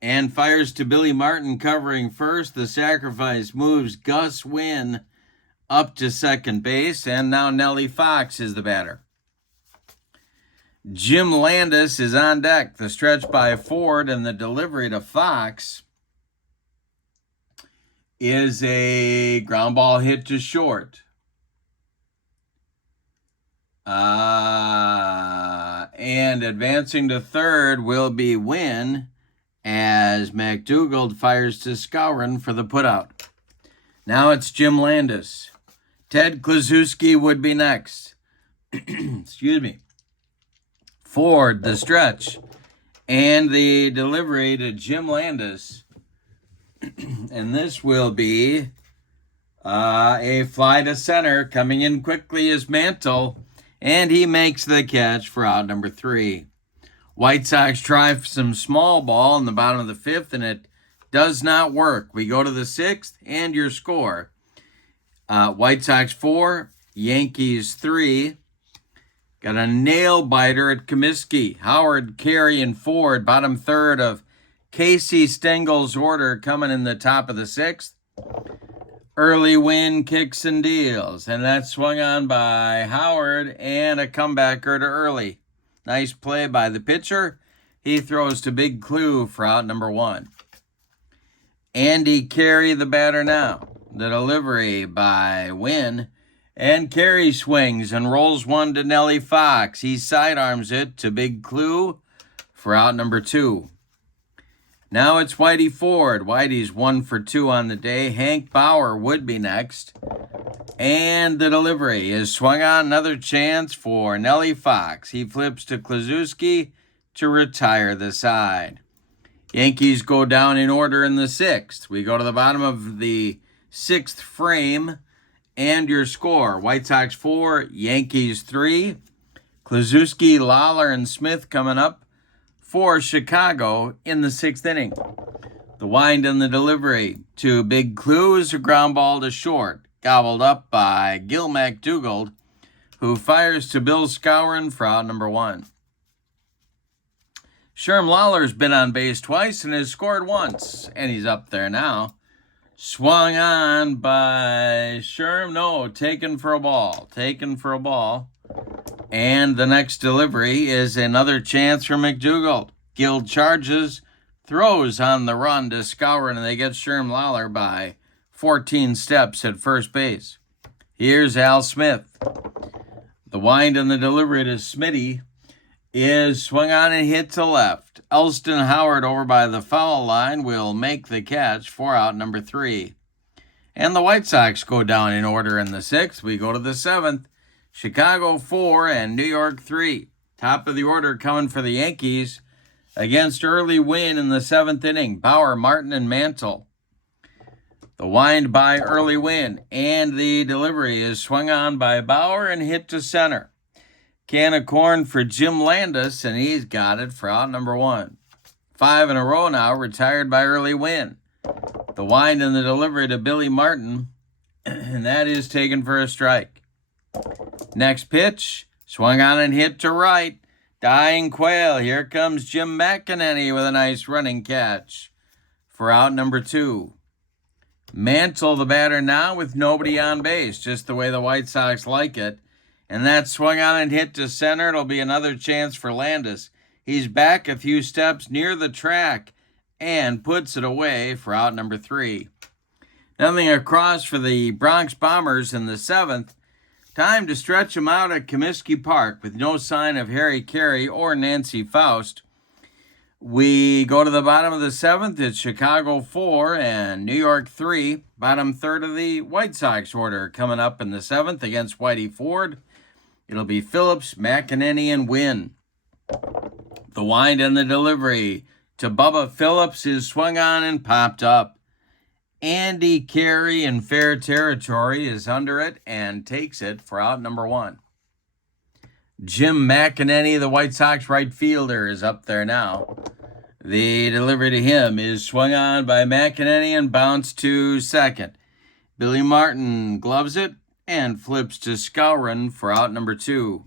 and fires to Billy Martin covering first. The sacrifice moves Gus Wynn up to second base, and now Nellie Fox is the batter. Jim Landis is on deck. The stretch by Ford and the delivery to Fox is a ground ball hit to short. And advancing to third will be Wynn as McDougald fires to Skowron for the putout. Now it's Jim Landis. Ted Kluszewski would be next. Excuse me. Ford, the stretch, and the delivery to Jim Landis. And this will be a fly to center. Coming in quickly is Mantle, and he makes the catch for out number 3. White Sox try some small ball in the bottom of the 5th, and it does not work. We go to the 6th, and your score. White Sox 4, Yankees 3. Got a nail-biter at Comiskey. Howard, Carey, and Ford, bottom third of Casey Stengel's order coming in the top of the 6th. Early win, kicks and deals. And that's swung on by Howard and a comebacker to Early. Nice play by the pitcher. He throws to Big Clue for out number 1. Andy Carey, the batter now. The delivery by Wynn. And Carey swings and rolls one to Nellie Fox. He sidearms it to Big Clue for out number 2. Now it's Whitey Ford. Whitey's 1-for-2 on the day. Hank Bauer would be next. And the delivery is swung on. Another chance for Nellie Fox. He flips to Kluszewski to retire the side. Yankees go down in order in the 6th. We go to the bottom of the 6th frame. And your score, White Sox 4, Yankees 3. Kluszewski, Lawler, and Smith coming up for Chicago in the 6th inning. The wind and the delivery to Big Clue is a ground ball to short, gobbled up by Gil McDougald, who fires to Bill Skowron for out number 1. Sherm Lawler's been on base twice and has scored once, and he's up there now. Swung on by Sherm. No, taken for a ball. And the next delivery is another chance for McDougald. Gil charges, throws on the run to Skowron, and they get Sherm Lawler by 14 steps at first base. Here's Al Smith. The wind and the delivery to Smitty is swung on and hit to left. Elston Howard over by the foul line will make the catch for out number 3. And the White Sox go down in order in the 6th. We go to the 7th. Chicago 4 and New York 3. Top of the order coming for the Yankees against early win in the 7th inning. Bauer, Martin, and Mantle. The wind by early win, and the delivery is swung on by Bauer and hit to center. Can of corn for Jim Landis, and he's got it for out number 1. 5 in a row now, retired by early win. The wind and the delivery to Billy Martin, and that is taken for a strike. Next pitch, Swung on and hit to right. Dying Quail. Here comes Jim McEnany with a nice running catch for out number 2. Mantle, the batter now, with nobody on base, just the way the White Sox like it. And that swung on and hit to center. It'll be another chance for Landis. He's back a few steps near the track and puts it away for out number 3. Nothing across for the Bronx Bombers in the 7th. Time to stretch them out at Comiskey Park with no sign of Harry Carey or Nancy Faust. We go to the bottom of the 7th. It's Chicago 4 and New York 3. Bottom third of the White Sox order coming up in the 7th against Whitey Ford. It'll be Phillips, McEnany, and Wynn. The wind and the delivery to Bubba Phillips is swung on and popped up. Andy Carey in fair territory is under it and takes it for out number 1. Jim McEnany, the White Sox right fielder, is up there now. The delivery to him is swung on by McEnany and bounced to second. Billy Martin gloves it and flips to Skowron for out number 2.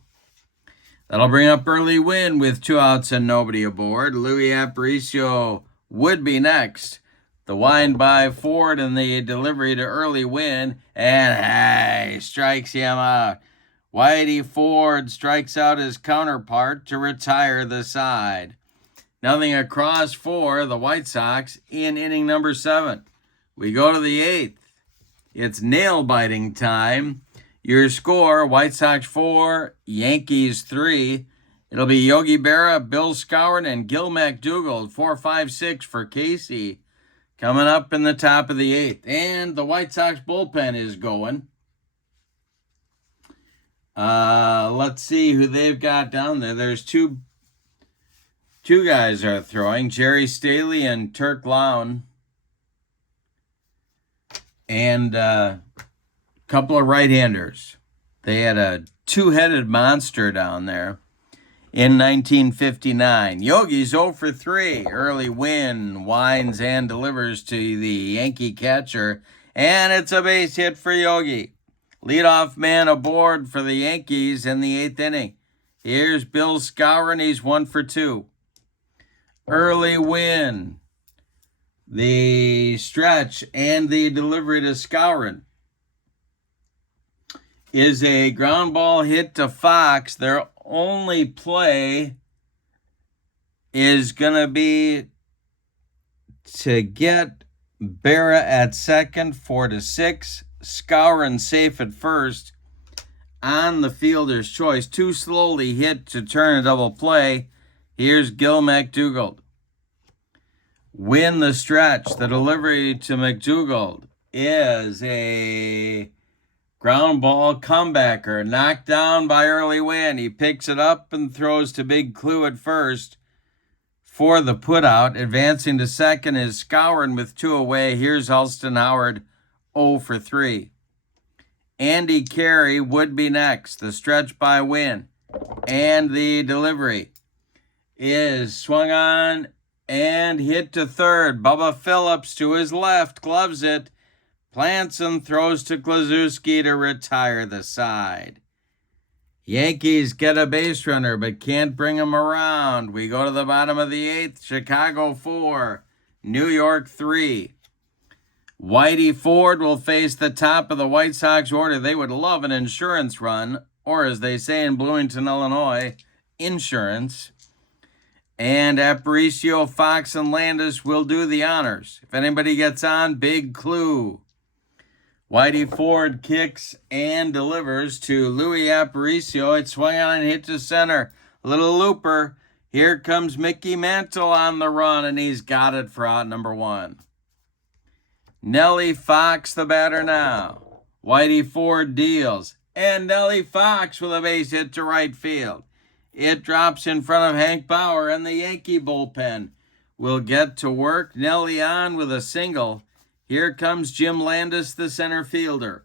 That'll bring up Early Wynn with 2 outs and nobody aboard. Louis Aparicio would be next. The wind by Ford and the delivery to Early Wynn, and he strikes him out. Whitey Ford strikes out his counterpart to retire the side. Nothing across for the White Sox in inning number 7. We go to the 8th. It's nail-biting time. Your score, White Sox 4, Yankees 3. It'll be Yogi Berra, Bill Skowron, and Gil McDougald, 4-5-6 for Casey. Coming up in the top of the 8th. And the White Sox bullpen is going. Let's see who they've got down there. There's two guys are throwing. Jerry Staley and Turk Lown. And a couple of right-handers. They had a 2-headed monster down there in 1959. Yogi's 0 for 3. Early Wynn winds and delivers to the Yankee catcher. And it's a base hit for Yogi. Leadoff man aboard for the Yankees in the 8th inning. Here's Bill Skowron. He's 1 for 2. Early Wynn. The stretch and the delivery to Skowron is a ground ball hit to Fox. Their only play is going to be to get Berra at second, 4-6. Skowron safe at first on the fielder's choice. Too slowly hit to turn a double play. Here's Gil McDougald. Win the stretch. The delivery to McDougald is a ground ball comebacker. Knocked down by Early Wynn. He picks it up and throws to Big Clue at first for the putout. Advancing to second is Skowron with 2 away. Here's Alston Howard, 0 for 3. Andy Carey would be next. The stretch by Wynn. And the delivery is swung on and hit to third. Bubba Phillips to his left, gloves it, plants and throws to Klaczewski to retire the side. Yankees get a base runner but can't bring him around. We go to the bottom of the 8th. Chicago 4, New York 3. Whitey Ford will face the top of the White Sox order. They would love an insurance run, or as they say in Bloomington, Illinois, insurance. And Aparicio, Fox, and Landis will do the honors. If anybody gets on, Big Clue. Whitey Ford kicks and delivers to Louis Aparicio. It swung on and hit to center. Little looper. Here comes Mickey Mantle on the run, and he's got it for out number 1. Nellie Fox, the batter now. Whitey Ford deals. And Nellie Fox with a base hit to right field. It drops in front of Hank Bauer, and the Yankee bullpen will get to work. Nellie on with a single. Here comes Jim Landis, the center fielder.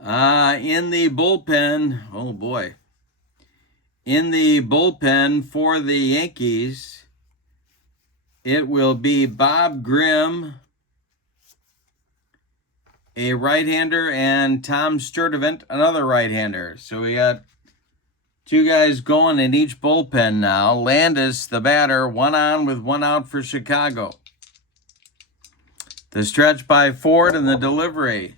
In the bullpen, oh boy. In the bullpen for the Yankees, it will be Bob Grimm a right-hander, and Tom Sturdivant, another right-hander. So we got two guys going in each bullpen now. Landis, the batter, one on with one out for Chicago. The stretch by Ford, and the delivery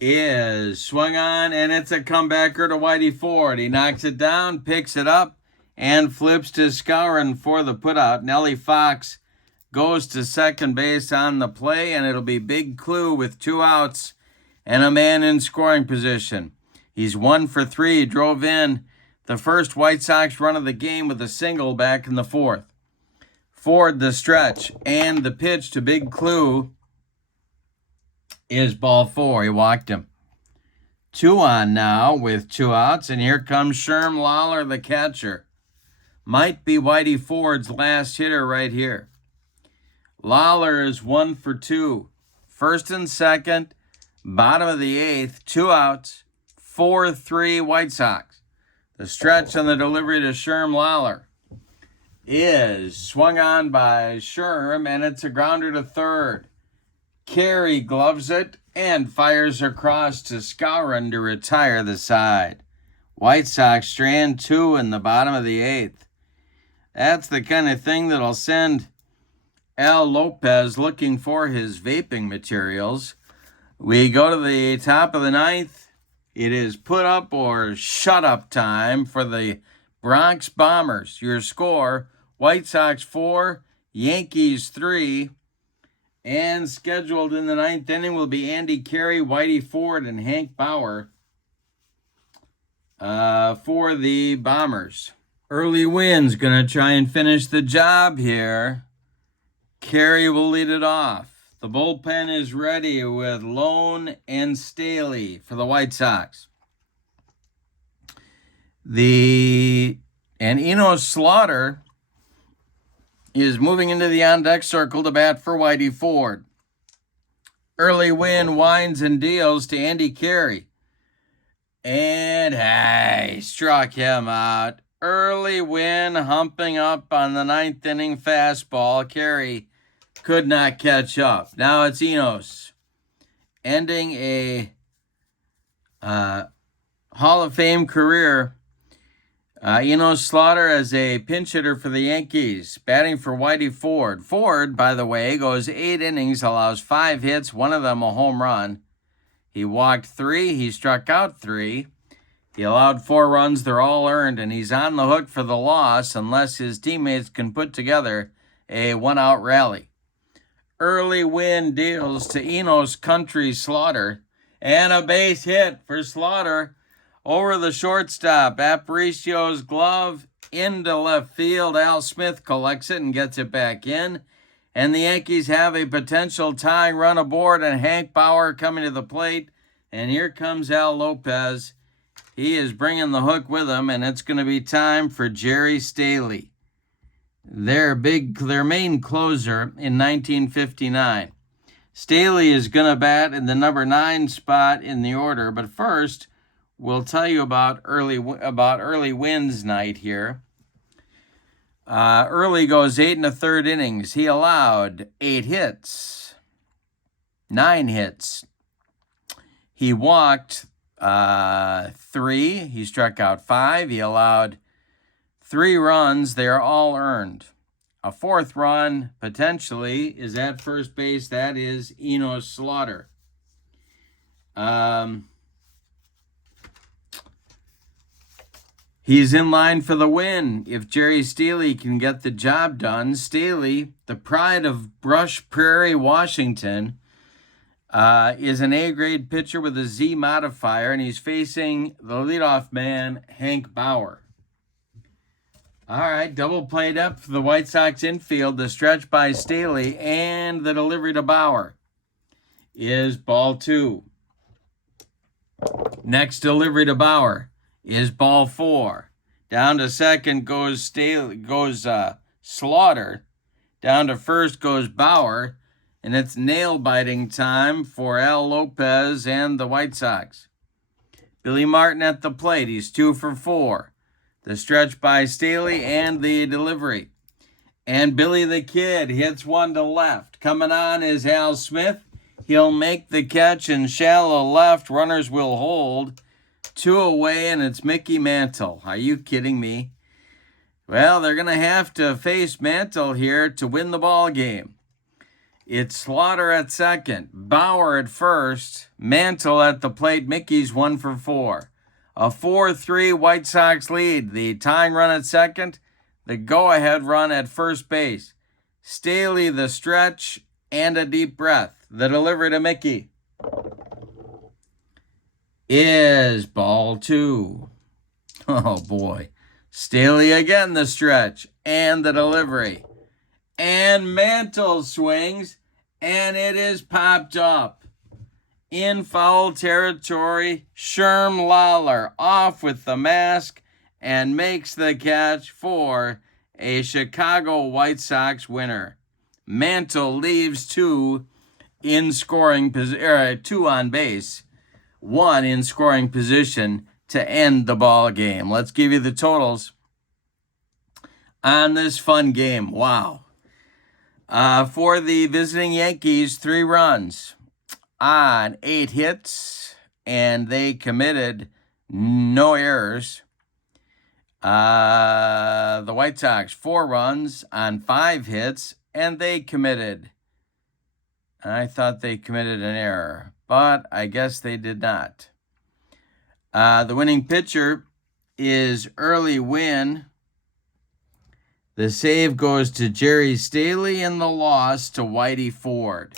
is swung on, and it's a comebacker to Whitey Ford. He knocks it down, picks it up, and flips to Skowron for the putout. Nellie Fox goes to second base on the play, and it'll be Big Clue with 2 outs and a man in scoring position. He's 1 for 3. He drove in the first White Sox run of the game with a single back in the 4th. Ford, the stretch, and the pitch to Big Clue is ball 4. He walked him. 2 on now with 2 outs, and here comes Sherm Lawler, the catcher. Might be Whitey Ford's last hitter right here. Lawler is 1 for 2. First and second, bottom of the 8th, 2 outs, 4-3 White Sox. The stretch on the delivery to Sherm Lawler is swung on by Sherm, and it's a grounder to third. Carey gloves it and fires across to Skowron to retire the side. White Sox strand 2 in the bottom of the 8th. That's the kind of thing that'll send Al Lopez looking for his vaping materials. We go to the top of the 9th. It is put up or shut up time for the Bronx Bombers. Your score, White Sox 4, Yankees 3. And scheduled in the 9th inning will be Andy Carey, Whitey Ford, and Hank Bauer for the Bombers. Early Wynn's going to try and finish the job here. Carey will lead it off. The bullpen is ready with Lone and Staley for the White Sox. And Enos Slaughter is moving into the on-deck circle to bat for Whitey Ford. Early Wynn winds and deals to Andy Carey. And he struck him out. Early Wynn humping up on the 9th inning fastball. Carey could not catch up. Now it's Enos ending a Hall of Fame career. Enos Slaughter as a pinch hitter for the Yankees, batting for Whitey Ford. Ford, by the way, goes 8 innings, allows 5 hits, one of them a home run. He walked 3, he struck out 3. He allowed 4 runs, they're all earned, and he's on the hook for the loss unless his teammates can put together a 1-out rally. Early Win deals to Enos Country Slaughter, and a base hit for Slaughter over the shortstop. Aparicio's glove into left field. Al Smith collects it and gets it back in. And the Yankees have a potential tying run aboard, and Hank Bauer coming to the plate. And here comes Al Lopez. He is bringing the hook with him, and it's going to be time for Jerry Staley, their main closer in 1959. Staley is going to bat in the number 9 spot in the order, but first, we'll tell you about Early Wynn's night here. Early goes 8 1/3 innings. He allowed 8 hits, 9 hits. He walked 3. He struck out 5. He allowed 3 runs. They are all earned. A 4th run, potentially, is at first base. That is Enos Slaughter. He's in line for the win if Jerry Staley can get the job done. Staley, the pride of Brush Prairie, Washington, is an A-grade pitcher with a Z modifier, and he's facing the leadoff man, Hank Bauer. All right, double played up for the White Sox infield. The stretch by Staley and the delivery to Bauer is ball 2. Next delivery to Bauer is ball 4. Down to second goes Slaughter. Down to first goes Bauer. And it's nail-biting time for Al Lopez and the White Sox. Billy Martin at the plate. He's 2 for 4. The stretch by Staley and the delivery. And Billy the Kid hits one to left. Coming on is Al Smith. He'll make the catch in shallow left. Runners will hold. 2 away, and it's Mickey Mantle. Are you kidding me? Well, they're going to have to face Mantle here to win the ball game. It's Slaughter at second, Bauer at first, Mantle at the plate. Mickey's 1 for 4. A 4-3 White Sox lead. The tying run at second, the go-ahead run at first base. Staley the stretch and a deep breath. The delivery to Mickey is ball 2. Oh boy. Staley again the stretch and the delivery. And Mantle swings, and it is popped up. In foul territory, Sherm Lawler off with the mask and makes the catch for a Chicago White Sox winner. Mantle leaves 2 in scoring position, 2 on base, 1 in scoring position to end the ball game. Let's give you the totals on this fun game. Wow. For the visiting Yankees, 3 runs on 8 hits, and they committed no errors. The White Sox, 4 runs on 5 hits, and they committed, I thought they committed an error, but I guess they did not. The winning pitcher is Early Win. The save goes to Jerry Staley, and the loss to Whitey Ford.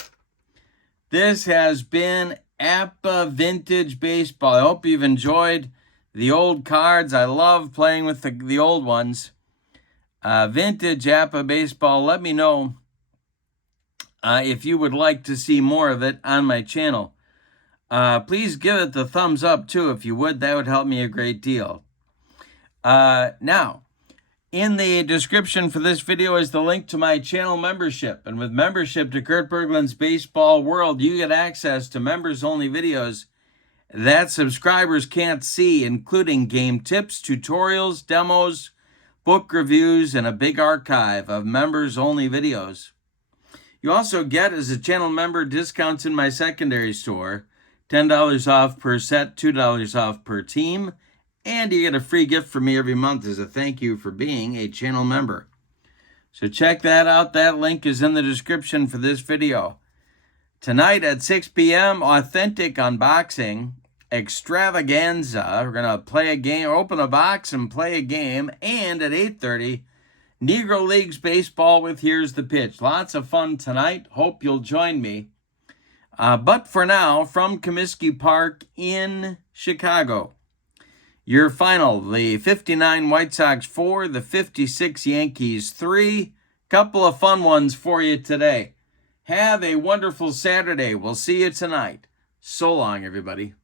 This has been APBA Vintage Baseball. I hope you've enjoyed the old cards. I love playing with the old ones. Vintage APBA Baseball. Let me know if you would like to see more of it on my channel. Please give it the thumbs up, too, if you would. That would help me a great deal. Now, in the description for this video is the link to my channel membership. And with membership to Kurt Berglund's Baseball World, you get access to members-only videos that subscribers can't see, including game tips, tutorials, demos, book reviews, and a big archive of members-only videos. You also get, as a channel member, discounts in my secondary store, $10 off per set, $2 off per team, and you get a free gift from me every month as a thank you for being a channel member. So check that out. That link is in the description for this video. Tonight at 6 p.m., Authentic Unboxing Extravaganza. We're going to play a game, open a box and play a game. And at 8:30, Negro Leagues Baseball with Here's the Pitch. Lots of fun tonight. Hope you'll join me. But for now, from Comiskey Park in Chicago, your final, the 59 White Sox 4, the 56 Yankees 3. Couple of fun ones for you today. Have a wonderful Saturday. We'll see you tonight. So long, everybody.